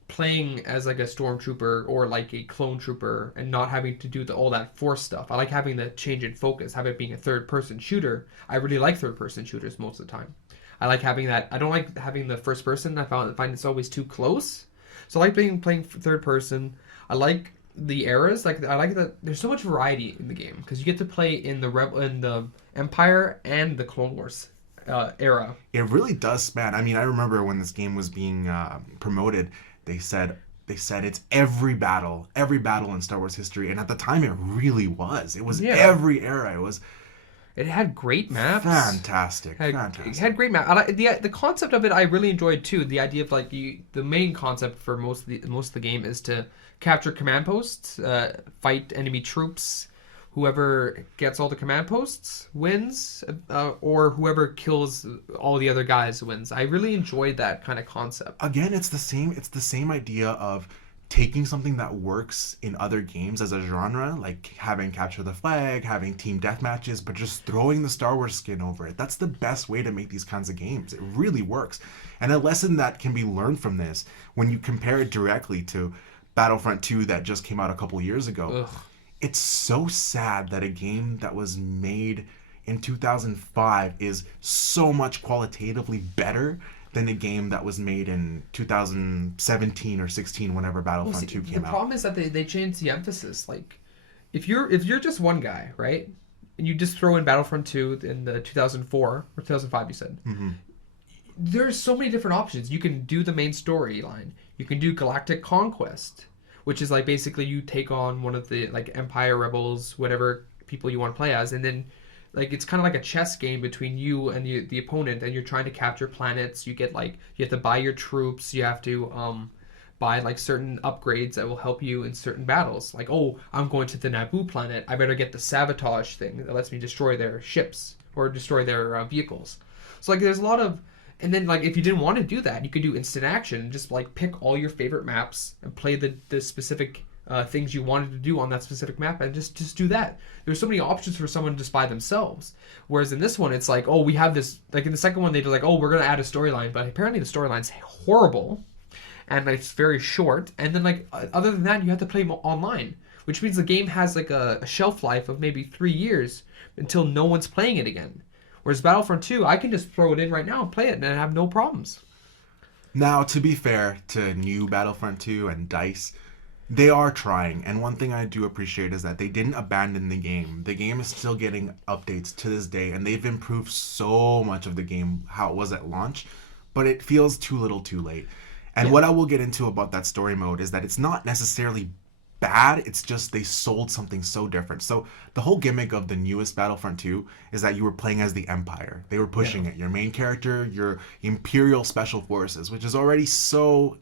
playing as like a stormtrooper or like a clone trooper and not having to do all that force stuff. I like having the change in focus, have it being a third person shooter. I really like third person shooters most of the time. I like having that. I don't like having the first person. I find it's always too close. So I like playing third person. I like the eras. Like I like that there's so much variety in the game because you get to play in the Empire and the Clone Wars era. It really does span. I mean, I remember when this game was being promoted, they said it's every battle in Star Wars history, and at the time it really was. It was every era. It had great maps. Fantastic. It had great maps. The concept of it I really enjoyed too. The idea of like the main concept for most of the game is to capture command posts, fight enemy troops. Whoever gets all the command posts wins, or whoever kills all the other guys wins. I really enjoyed that kind of concept. Again, it's the same idea of taking something that works in other games as a genre, like having capture the flag, having team deathmatches, but just throwing the Star Wars skin over it. That's the best way to make these kinds of games. It really works. And a lesson that can be learned from this, when you compare it directly to Battlefront 2 that just came out a couple years ago, it's so sad that a game that was made in 2005 is so much qualitatively better than a game that was made in 2017 or 16 whenever Battlefront 2 came out. The problem is that they changed the emphasis. Like, if you're just one guy, right, and you just throw in Battlefront 2 in the 2004 or 2005, you said, there's so many different options. You can do the main storyline. You can do Galactic Conquest, which is like basically you take on one of the like Empire rebels, whatever people you want to play as, and then like it's kind of like a chess game between you and the opponent, and you're trying to capture planets. You have to buy your troops. You have to buy like certain upgrades that will help you in certain battles. Like, oh, I'm going to the Naboo planet. I better get the sabotage thing that lets me destroy their ships or destroy their vehicles. So like there's a lot of. And then, like, if you didn't want to do that, you could do instant action. Just, like, pick all your favorite maps and play the specific things you wanted to do on that specific map and just do that. There's so many options for someone just by themselves. Whereas in this one, it's like, oh, we have this... Like, in the second one, they're like, oh, we're going to add a storyline. But apparently the storyline's horrible. And it's very short. And then, like, other than that, you have to play online. Which means the game has, like, a shelf life of maybe 3 years until no one's playing it again. Whereas Battlefront 2, I can just throw it in right now and play it and I have no problems. Now, to be fair to new Battlefront 2 and DICE, they are trying, and one thing I do appreciate is that they didn't abandon the game. The game is still getting updates to this day, and they've improved so much of the game how it was at launch, but it feels too little too late. And what I will get into about that story mode is that it's not necessarily bad, it's just they sold something so different. So the whole gimmick of the newest Battlefront 2 is that you were playing as the Empire. They were pushing it. Your main character, your Imperial Special Forces, which is already so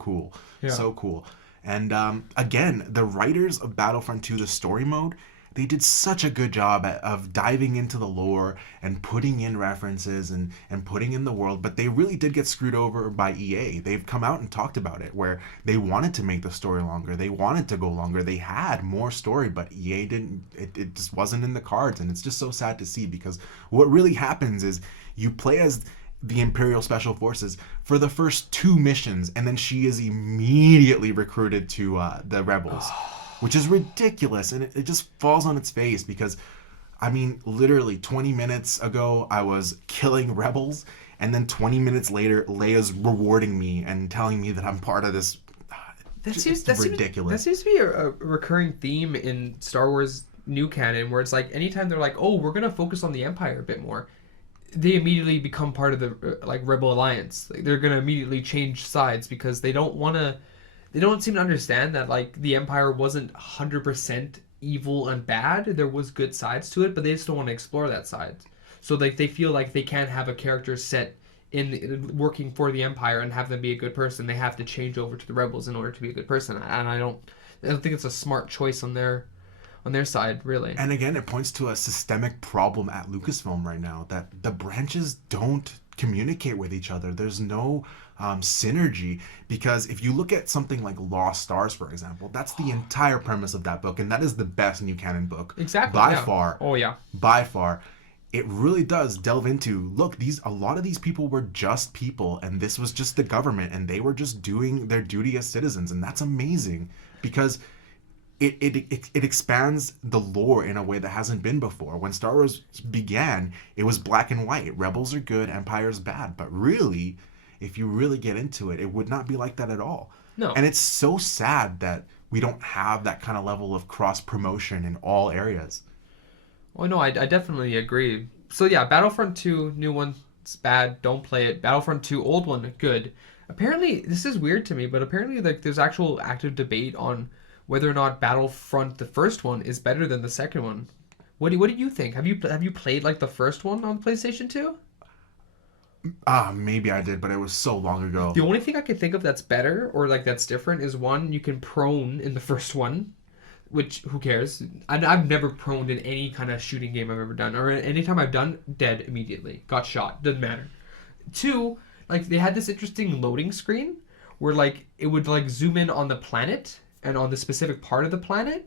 cool. Yeah. So cool. And again, the writers of Battlefront 2, the story mode, they did such a good job of diving into the lore and putting in references and putting in the world, but they really did get screwed over by EA. They've come out and talked about it, where they wanted to make the story longer. They wanted to go longer. They had more story, but EA didn't. It just wasn't in the cards, and it's just so sad to see, because what really happens is you play as the Imperial Special Forces for the first 2 missions, and then she is immediately recruited to the Rebels, which is ridiculous, and it just falls on its face, because, I mean, literally 20 minutes ago, I was killing Rebels, and then 20 minutes later, Leia's rewarding me and telling me that I'm part of this. That's ridiculous. That seems to be a recurring theme in Star Wars new canon, where it's like, anytime they're like, oh, we're going to focus on the Empire a bit more, they immediately become part of the Rebel Alliance. Like, they're gonna immediately change sides because they don't seem to understand that like the Empire wasn't 100% evil and bad. There was good sides to it, but they just don't want to explore that side. So like they feel like they can't have a character set in working for the Empire and have them be a good person. They have to change over to the Rebels in order to be a good person. And I don't think it's a smart choice on their side, really. And again, it points to a systemic problem at Lucasfilm right now, that the branches don't communicate with each other. There's no synergy, because if you look at something like Lost Stars, for example, that's the entire premise of that book, and that is the best new canon book. Exactly. By far. Oh, yeah. By far. It really does delve into, look, a lot of these people were just people, and this was just the government, and they were just doing their duty as citizens, and that's amazing, because it expands the lore in a way that hasn't been before. When Star Wars began, it was black and white. Rebels are good, Empire's bad. But really, if you really get into it, it would not be like that at all. No. And it's so sad that we don't have that kind of level of cross-promotion in all areas. Well, no, I definitely agree. So yeah, Battlefront 2, new one, it's bad, don't play it. Battlefront 2, old one, good. Apparently, this is weird to me, but apparently like there's actual active debate on whether or not Battlefront, the first one, is better than the second one. What do you think? Have you played like the first one on PlayStation 2? Maybe I did, but it was so long ago. The only thing I could think of that's better or like that's different is, one, you can prone in the first one, which who cares? I've never proned in any kind of shooting game I've ever done, or anytime I've done, dead immediately, got shot, doesn't matter. 2, like they had this interesting loading screen where like it would like zoom in on the planet and on the specific part of the planet.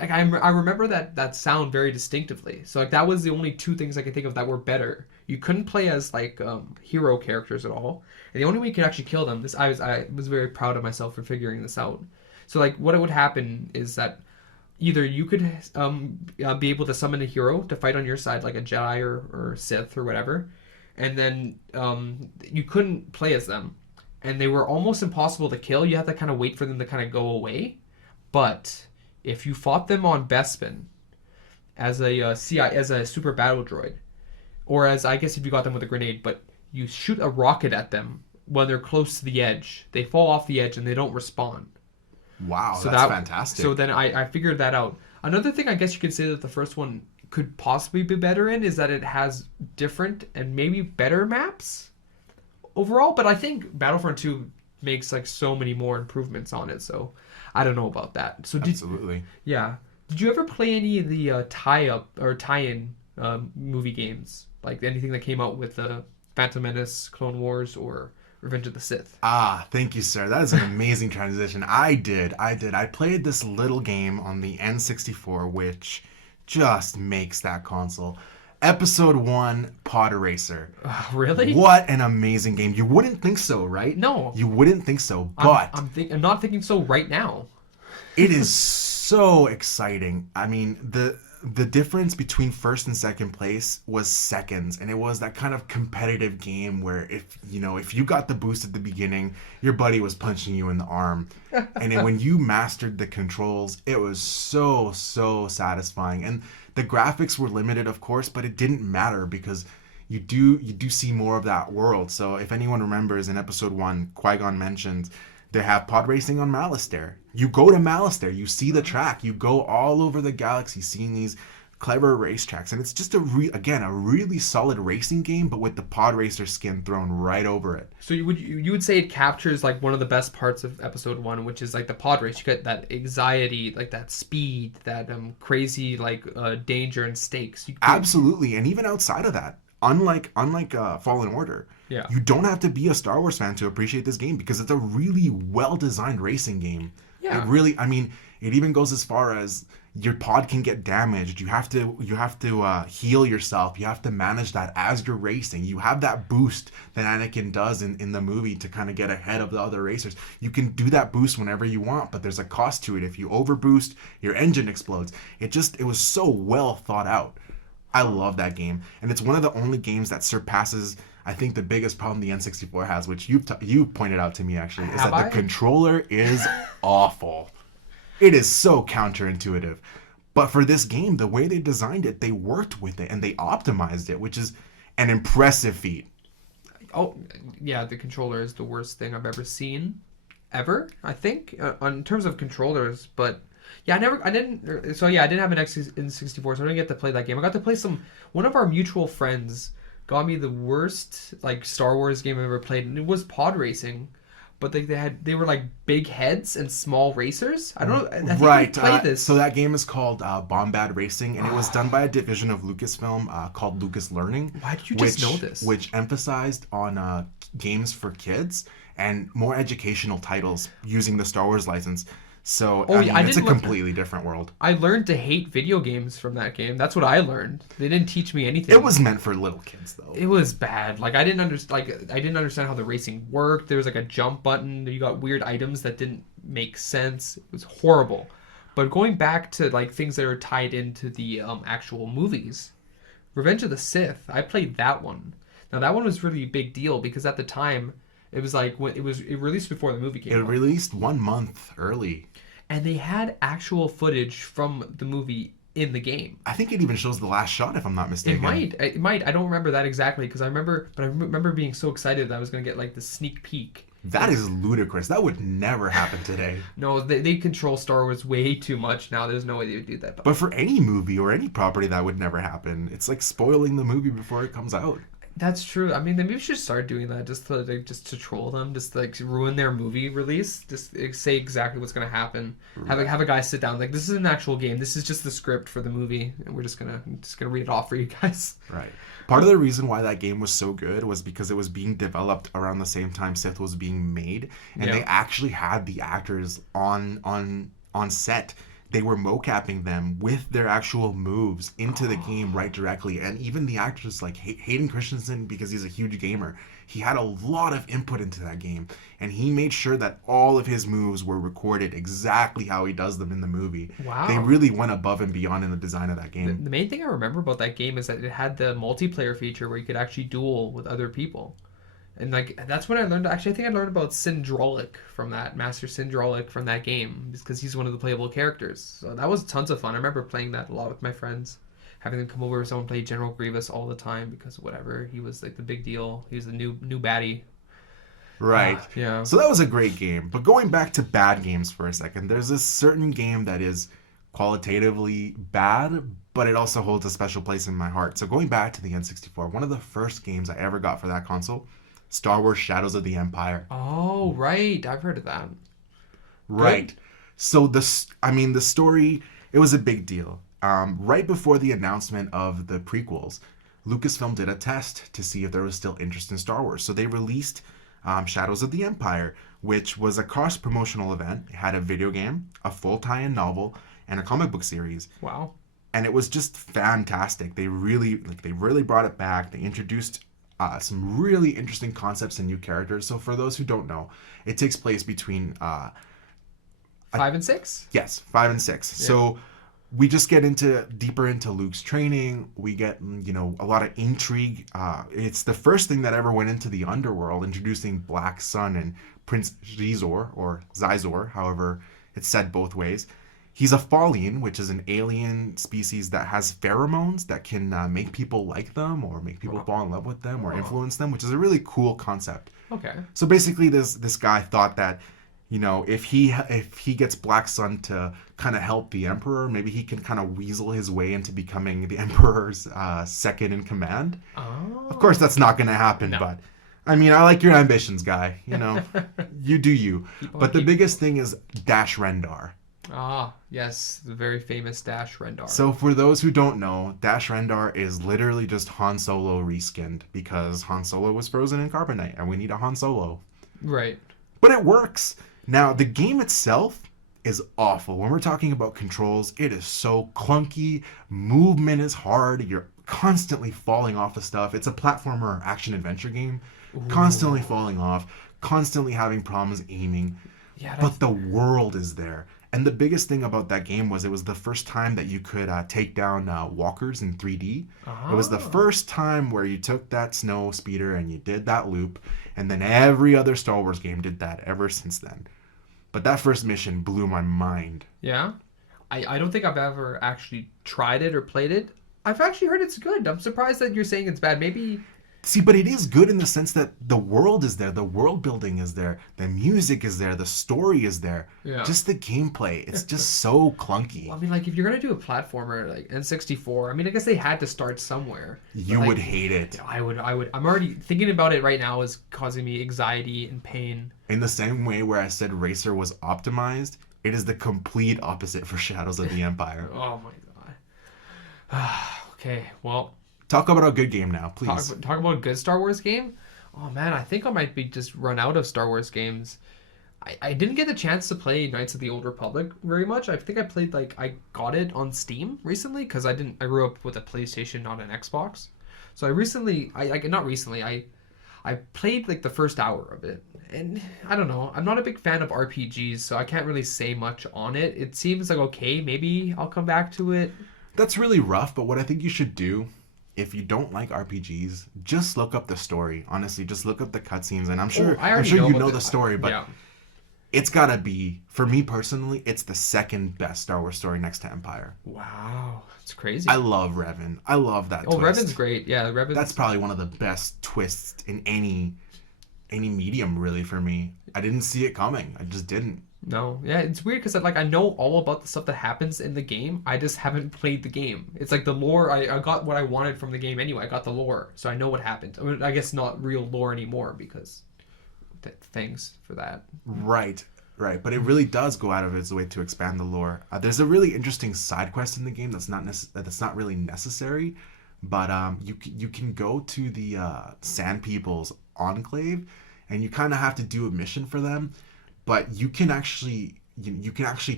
Like I remember that sound very distinctively. So like that was the only 2 things I could think of that were better. You couldn't play as like hero characters at all, and the only way you could actually kill them. I was very proud of myself for figuring this out. So like what would happen is that either you could be able to summon a hero to fight on your side, like a Jedi or Sith or whatever, and then you couldn't play as them. And they were almost impossible to kill. You had to kind of wait for them to kind of go away. But if you fought them on Bespin as a super battle droid, or as, I guess, if you got them with a grenade, but you shoot a rocket at them when they're close to the edge, they fall off the edge and they don't respawn. Wow, so that's fantastic. So then I figured that out. Another thing I guess you could say that the first one could possibly be better in is that it has different and maybe better maps overall, but I think Battlefront 2 makes like so many more improvements on it, so I don't know about that. So Absolutely. Did you ever play any of the tie-up or tie-in movie games? Like anything that came out with Phantom Menace, Clone Wars, or Revenge of the Sith? Thank you, sir. That is an amazing transition. I did. I played this little game on the N64, which just makes that console. Episode 1, Pod Racer. Really? What an amazing game. You wouldn't think so, right? No. You wouldn't think so, but I'm not thinking so right now. It is so exciting. I mean, the difference between first and second place was seconds, and it was that kind of competitive game where if you got the boost at the beginning, your buddy was punching you in the arm, and then when you mastered the controls, it was so satisfying. And the graphics were limited, of course, but it didn't matter because you do see more of that world. So if anyone remembers, in episode 1, Qui-Gon mentioned they have pod racing on Malastare. You go to Malastare, you see the track, you go all over the galaxy seeing these clever racetracks, and it's just a really solid racing game, but with the pod racer skin thrown right over it. So you would say it captures like one of the best parts of episode 1, which is like the pod race. You get that anxiety, like that speed, that crazy like danger and stakes. Absolutely, and even outside of that, unlike Fallen Order, yeah, you don't have to be a Star Wars fan to appreciate this game because it's a really well-designed racing game. Yeah. It even goes as far as your pod can get damaged. You have to heal yourself. You have to manage that as you're racing. You have that boost that Anakin does in the movie to kind of get ahead of the other racers. You can do that boost whenever you want, but there's a cost to it. If you overboost, your engine explodes. It was so well thought out. I love that game, and it's one of the only games that surpasses, I think, the biggest problem the N64 has, which you pointed out to me actually, is that the controller is awful. It is so counterintuitive. But for this game, the way they designed it, they worked with it and they optimized it, which is an impressive feat. Oh, yeah, the controller is the worst thing I've ever seen, ever, I think, in terms of controllers, but... Yeah, I didn't have an N64, so I didn't get to play that game. I got to play one of our mutual friends got me the worst, like, Star Wars game I've ever played, and it was pod racing. But they were like big heads and small racers. I don't know. I think we played this. So that game is called Bombad Racing, and it was done by a division of Lucasfilm called Lucas Learning. Why did you just know this? Which emphasized on games for kids and more educational titles using the Star Wars license. So it's a completely different world. I learned to hate video games from that game. That's what I learned. They didn't teach me anything. It was meant for little kids, though. It was bad. Like I didn't understand how the racing worked. There was like a jump button. You got weird items that didn't make sense. It was horrible. But going back to like things that are tied into the actual movies, Revenge of the Sith. I played that one. Now that one was really a big deal because at the time it was like when it released before the movie came out. It released 1 month early. And they had actual footage from the movie in the game. I think it even shows the last shot, if I'm not mistaken. It might. I don't remember that exactly because I remember being so excited that I was going to get like the sneak peek. That is ludicrous. That would never happen today. No, they control Star Wars way too much now. There's no way they would do that. But for any movie or any property, that would never happen. It's like spoiling the movie before it comes out. That's true. I mean, they maybe should start doing that just to troll them, just to, like ruin their movie release. Just say exactly what's gonna happen. Right. Have a guy sit down like this is an actual game. This is just the script for the movie, and we're just gonna read it off for you guys. Right. Part of the reason why that game was so good was because it was being developed around the same time Sith was being made, and they actually had the actors on set. They were mocapping them with their actual moves into the game right directly. And even the actors like Hayden Christensen, because he's a huge gamer, he had a lot of input into that game. And he made sure that all of his moves were recorded exactly how he does them in the movie. Wow. They really went above and beyond in the design of that game. The main thing I remember about that game is that it had the multiplayer feature where you could actually duel with other people. And like that's when I learned. Actually, I think I learned about Syndraulic from that Master Syndraulic from that game, because he's one of the playable characters. So that was tons of fun. I remember playing that a lot with my friends, having them come over. Someone played General Grievous all the time because whatever, he was like the big deal. He was the new baddie. Right. Yeah. So that was a great game. But going back to bad games for a second, there's this certain game that is qualitatively bad, but it also holds a special place in my heart. So going back to the N64, one of the first games I ever got for that console. Star Wars Shadows of the Empire. Oh, right. I've heard of that. Right. Good. So the story, it was a big deal. Right before the announcement of the prequels, Lucasfilm did a test to see if there was still interest in Star Wars. So they released Shadows of the Empire, which was a cross-promotional event. It had a video game, a full tie-in novel, and a comic book series. Wow. And it was just fantastic. They really brought it back. They introduced some really interesting concepts and new characters. So for those who don't know, it takes place between 5 and 6? Yes, 5 and 6. Yeah. So we just get deeper into Luke's training. We get, a lot of intrigue. It's the first thing that ever went into the underworld, introducing Black Sun and Prince Rizor, or Zizor, however it's said both ways. He's a Fallian, which is an alien species that has pheromones that can make people like them or make people fall in love with them or influence them, which is a really cool concept. Okay. So basically, this guy thought that, if he gets Black Sun to kind of help the Emperor, maybe he can kind of weasel his way into becoming the Emperor's second in command. Oh. Of course, that's not going to happen, but I mean, I like your ambitions, guy. You do you. But the biggest thing is Dash Rendar. Ah, yes, the very famous Dash Rendar. So for those who don't know, Dash Rendar is literally just Han Solo reskinned, because Han Solo was frozen in carbonite and we need a Han Solo. Right. But it works. Now, the game itself is awful. When we're talking about controls, it is so clunky. Movement is hard. You're constantly falling off of stuff. It's a platformer action-adventure game. Ooh. Constantly falling off. Constantly having problems aiming. Yeah, but the world is there. And the biggest thing about that game was it was the first time that you could take down walkers in 3D. Oh. It was the first time where you took that snow speeder and you did that loop. And then every other Star Wars game did that ever since then. But that first mission blew my mind. Yeah? I don't think I've ever actually tried it or played it. I've actually heard it's good. I'm surprised that you're saying it's bad. Maybe... See, but it is good in the sense that the world is there, the world building is there, the music is there, the story is there. Yeah. Just the gameplay, it's just so clunky. Well, I mean, like, if you're going to do a platformer like N64, I mean, I guess they had to start somewhere. You would hate it. I would. I'm already thinking about it right now is causing me anxiety and pain. In the same way where I said Racer was optimized, it is the complete opposite for Shadows of the Empire. Oh my god. Okay, well... Talk about a good game now, please. Talk about a good Star Wars game? Oh man, I think I might be just run out of Star Wars games. I didn't get the chance to play Knights of the Old Republic very much. I think I played, I got it on Steam recently, because I grew up with a PlayStation, not an Xbox. So I played the first hour of it. And I don't know, I'm not a big fan of RPGs, so I can't really say much on it. It seems like, okay, maybe I'll come back to it. That's really rough, but what I think you should do, if you don't like RPGs, just look up the story. Honestly, just look up the cutscenes, and I'm sure you know the story, but it's gotta be, for me personally, it's the second best Star Wars story next to Empire. Wow, that's crazy. I love Revan. I love that twist. Revan's great. Yeah, Revan's... That's probably one of the best twists in any medium, really, for me. I didn't see it coming. I just didn't. No, yeah, it's weird because I know all about the stuff that happens in the game. I just haven't played the game. It's like the lore. I got what I wanted from the game anyway. I got the lore, so I know what happened. I mean, I guess not real lore anymore because thanks for that. Right. But it really does go out of its way to expand the lore. There's a really interesting side quest in the game that's not really necessary, but you can go to the Sand People's Enclave, and you kind of have to do a mission for them. But you can actually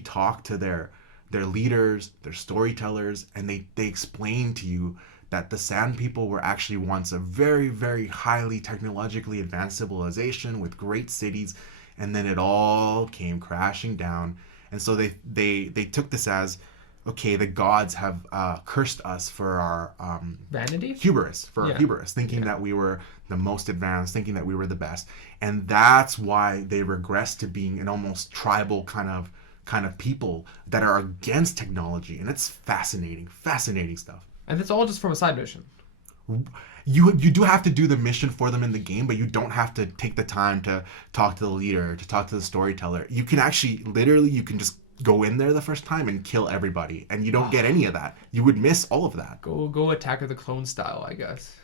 talk to their leaders, their storytellers, and they explain to you that the Sand People were actually once a very, very highly technologically advanced civilization with great cities, and then it all came crashing down. And so they took this as, okay, the gods have cursed us for our vanity, hubris, thinking that we were the most advanced, thinking that we were the best, and that's why they regress to being an almost tribal kind of people that are against technology. And it's fascinating stuff. And it's all just from a side mission. You do have to do the mission for them in the game, but you don't have to take the time to talk to the leader, to talk to the storyteller. You can actually you can just go in there the first time and kill everybody, and you don't get any of that. You would miss all of that. Go Attack of the Clone style, I guess.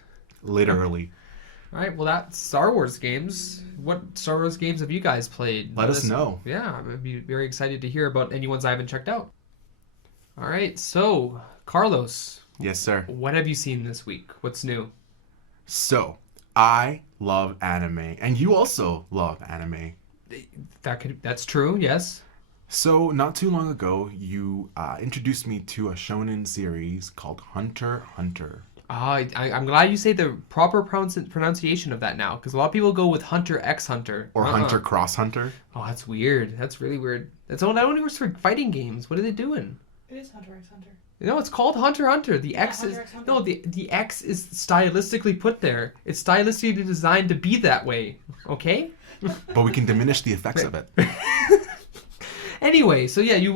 Literally. All right, well, that's Star Wars games. What Star Wars games have you guys played? Let us know. Yeah, I'd be very excited to hear about any ones I haven't checked out. All right, so, Carlos. Yes, sir. What have you seen this week? What's new? So, I love anime, and you also love anime. That's true, yes. So, not too long ago, you introduced me to a shonen series called Hunter x Hunter. I'm glad you say the proper pronunciation of that now, because a lot of people go with Hunter x Hunter. Or Hunter x Hunter. Oh, that's weird. That's really weird. That only works for fighting games. What are they doing? It is Hunter x Hunter. No, it's called Hunter x Hunter. The X Hunter is x Hunter. no, the X is stylistically put there. It's stylistically designed to be that way. Okay. But we can diminish the effects of it. Anyway, so yeah, you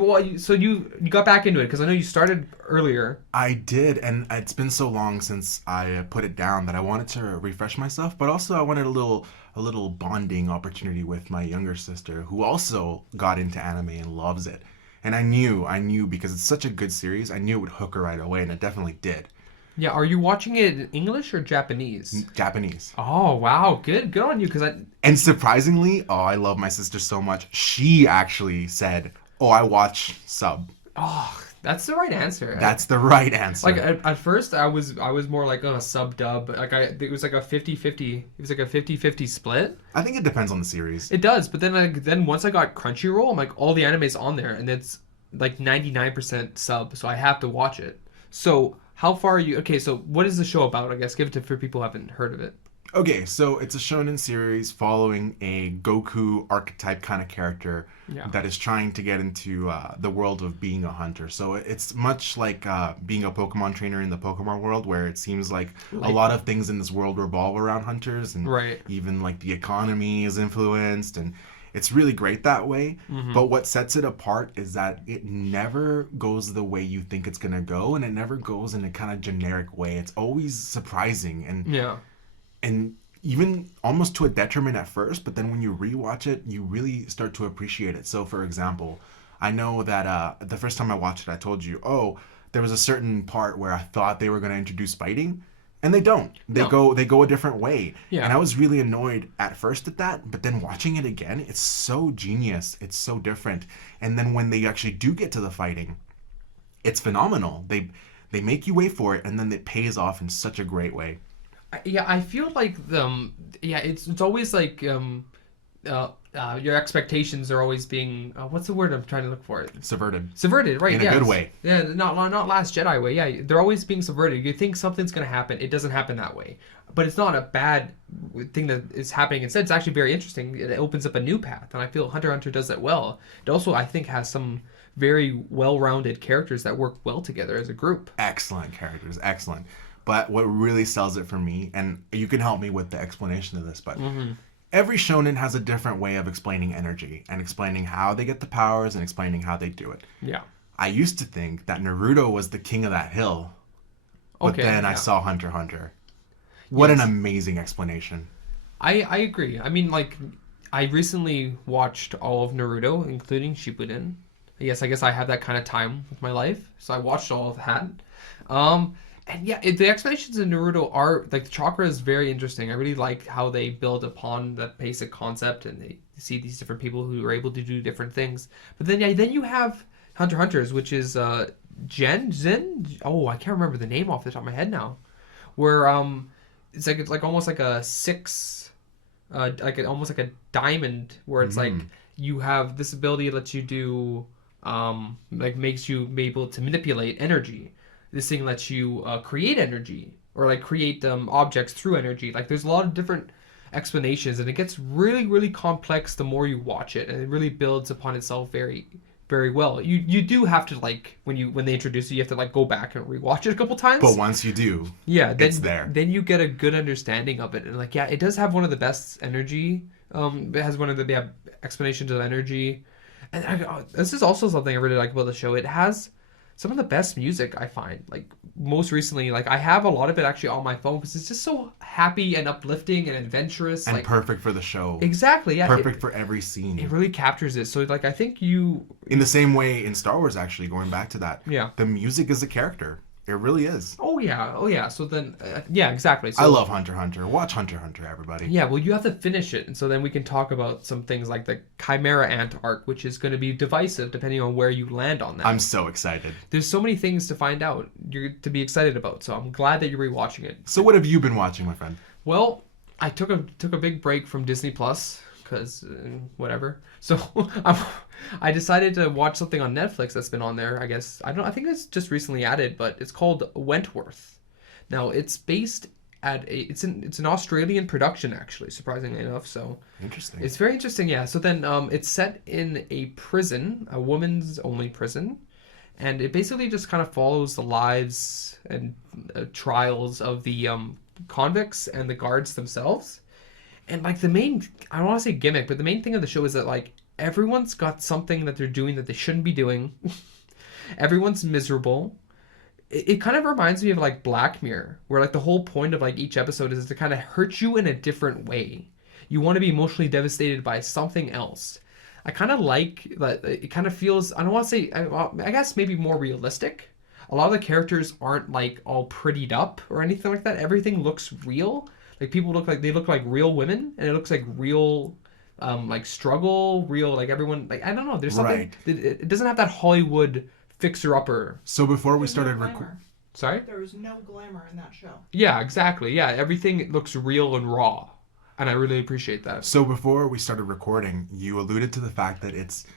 got back into it because I know you started earlier. I did, and it's been so long since I put it down that I wanted to refresh myself, but also I wanted a little bonding opportunity with my younger sister, who also got into anime and loves it. And I knew because it's such a good series, I knew it would hook her right away, and it definitely did. Yeah, are you watching it in English or Japanese? Japanese. Oh wow, good on you because And surprisingly, I love my sister so much. She actually said, "Oh, I watch sub." that's the right answer. That's the right answer. Like at first I was more like sub dub, like it was like a 50-50. It was like a 50-50 split. I think it depends on the series. It does, but then once I got Crunchyroll, I'm like all the anime's on there and it's like 99% sub, so I have to watch it. So how far are you? Okay, so what is the show about? I guess give it to for people who haven't heard of it. Okay, so it's a shonen series following a Goku archetype kind of character that is trying to get into the world of being a hunter. So it's much like being a Pokemon trainer in the Pokemon world, where it seems like a lot of things in this world revolve around hunters, and even like the economy is influenced, and it's really great that way. But what sets it apart is that it never goes the way you think it's gonna go, and it never goes in a kind of generic way. It's always surprising and even almost to a detriment at first, but then when you rewatch it, you really start to appreciate it. So for example, I know that the first time I watched it, I told you, there was a certain part where I thought they were going to introduce fighting, and they don't. They go a different way. Yeah. And I was really annoyed at first at that, but then watching it again, it's so genius. It's so different. And then when they actually do get to the fighting, it's phenomenal. They make you wait for it, and then it pays off in such a great way. Yeah, I feel like it's always like your expectations are always being what's the word I'm trying to look for? Subverted, right? In a good way. Yeah, not Last Jedi way. Yeah, they're always being subverted. You think something's gonna happen, it doesn't happen that way. But it's not a bad thing that is happening. Instead, it's actually very interesting. It opens up a new path, and I feel Hunter x Hunter does that well. It also, I think, has some very well-rounded characters that work well together as a group. Excellent characters, excellent. But what really sells it for me, and you can help me with the explanation of this, but every shonen has a different way of explaining energy and explaining how they get the powers and explaining how they do it. Yeah. I used to think that Naruto was the king of that hill, but then I saw Hunter x Hunter. What an amazing explanation. I agree. I mean, like, I recently watched all of Naruto, including Shippuden. Yes, I guess I have that kind of time with my life, so I watched all of that. And yeah, the explanations in Naruto are, like, the chakra is very interesting. I really like how they build upon that basic concept, and they see these different people who are able to do different things. But then, then you have Hunter x Hunters, which is Zen? Oh, I can't remember the name off the top of my head now. Where it's like almost like a six, almost like a diamond, where it's like you have this ability that lets you do, like makes you be able to manipulate energy. This thing lets you create energy, or like create objects through energy. Like there's a lot of different explanations, and it gets really, really complex the more you watch it, and it really builds upon itself very, very well. You do have to, like, when they introduce it, you have to like go back and rewatch it a couple times. But once you do, it's there. Then you get a good understanding of it, and like it does have one of the best energy. It has one of the explanations of energy, and this is also something I really like about the show. It has some of the best music I find. Like most recently, like I have a lot of it actually on my phone because it's just so happy and uplifting and adventurous and like, perfect for the show. Exactly, yeah. Perfect for every scene. It really captures it. So like I think you in the same way in Star Wars, actually going back to that. Yeah. The music is a character. It really is. Oh yeah. So then, yeah, exactly. So, I love Hunter x Hunter. Watch Hunter x Hunter, everybody. Yeah, well, you have to finish it, and so then we can talk about some things like the Chimera Ant arc, which is going to be divisive depending on where you land on that. I'm so excited. There's so many things to find out, to be excited about. So I'm glad that you're rewatching it. So what have you been watching, my friend? Well, I took a big break from Disney Plus because whatever. So I decided to watch something on Netflix that's been on there. I guess I think it's just recently added, but it's called Wentworth. Now it's based at it's an Australian production, actually, surprisingly enough. So interesting. It's very interesting, yeah. So then it's set in a prison, a woman's only prison, and it basically just kind of follows the lives and trials of the convicts and the guards themselves. And like the main, I don't want to say gimmick, but the main thing of the show is that like everyone's got something that they're doing that they shouldn't be doing. Everyone's miserable. It kind of reminds me of like Black Mirror, where like the whole point of like each episode is to kind of hurt you in a different way. You want to be emotionally devastated by something else. I kind of like that. It kind of feels, I don't want to say, I guess maybe more realistic. A lot of the characters aren't like all prettied up or anything like that. Everything looks real. Like people look like real women, and it looks like real like struggle, real, like everyone, like I don't know, there's something, Right. it doesn't have that Hollywood fixer-upper. So before we There's no started glamour. recording, Sorry? There was no glamour in that show. Yeah, exactly. Yeah, everything looks real and raw, and I really appreciate that. so before we started recording, you alluded to the fact that it's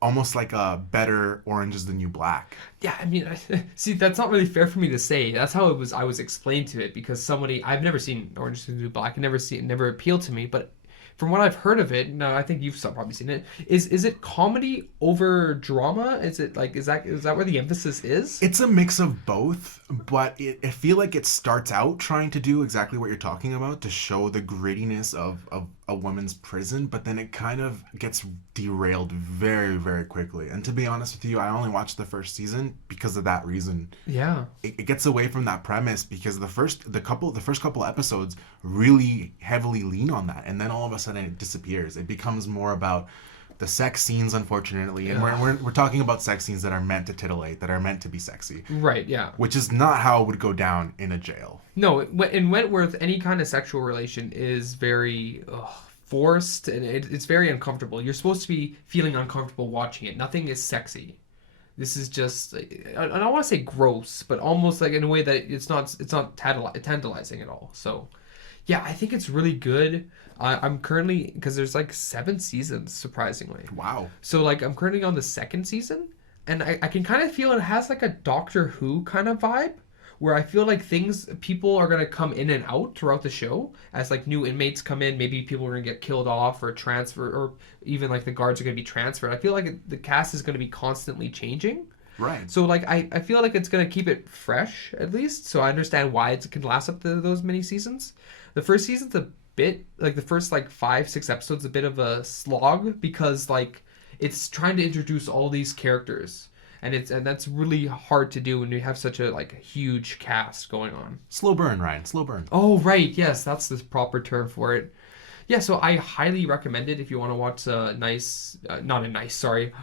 almost like a better Orange Is the New Black. Yeah, I mean, see, that's not really fair for me to say. That's how I was explained to it, because I've never seen Orange Is the New Black, it never appealed to me, but from what I've heard of it, no, I think you've probably seen it. Is it comedy over drama? Is it like is that where the emphasis is? It's a mix of both, but I feel like it starts out trying to do exactly what you're talking about, to show the grittiness of a woman's prison, but then it kind of gets derailed very, very quickly. And to be honest with you, I only watched the first season because of that reason. Yeah. It gets away from that premise because the first couple episodes really heavily lean on that, and then all of a sudden it disappears. It becomes more about the sex scenes, unfortunately, and Yeah. we're talking about sex scenes that are meant to titillate, that are meant to be sexy, Right. Yeah. which is not how it would go down in a jail. No, in Wentworth, any kind of sexual relation is very forced, and it's very uncomfortable. You're supposed to be feeling uncomfortable watching it. Nothing is sexy. This is just, I don't want to say gross, but almost like in a way that it's not tantalizing at all. So, yeah, I think it's really good. I'm currently, because there's like 7 seasons, surprisingly. Wow. So like I'm currently on the 2nd season, and I can kind of feel it has like a Doctor Who kind of vibe, where I feel like people are gonna come in and out throughout the show as like new inmates come in. Maybe people are gonna get killed off or transfer, or even like the guards are gonna be transferred. I feel like the cast is gonna be constantly changing. Right. So like I feel like it's gonna keep it fresh at least. So I understand why it can last up to those many seasons. The first season's a bit like the first like 5-6 episodes, a bit of a slog, because like it's trying to introduce all these characters, and that's really hard to do when you have such a like huge cast going on. Slow burn, Ryan. Slow burn. Oh right, yes, that's the proper term for it. Yeah, so I highly recommend it if you want to watch a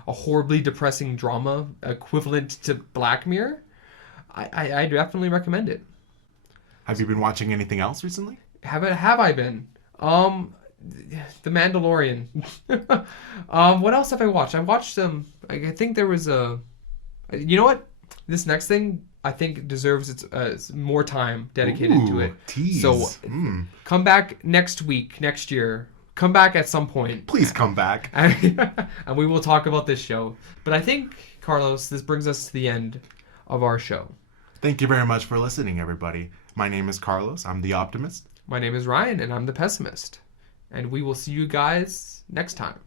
horribly depressing drama equivalent to Black Mirror. I definitely recommend it. Have you been watching anything else recently? Have I been? The Mandalorian. What else have I watched? I watched I think there was a. You know what? This next thing I think deserves its more time dedicated to it. Tease. So come back next year. Come back at some point. Please come back. And we will talk about this show. But I think, Carlos, this brings us to the end of our show. Thank you very much for listening, everybody. My name is Carlos. I'm the optimist. My name is Ryan, and I'm the pessimist. And we will see you guys next time.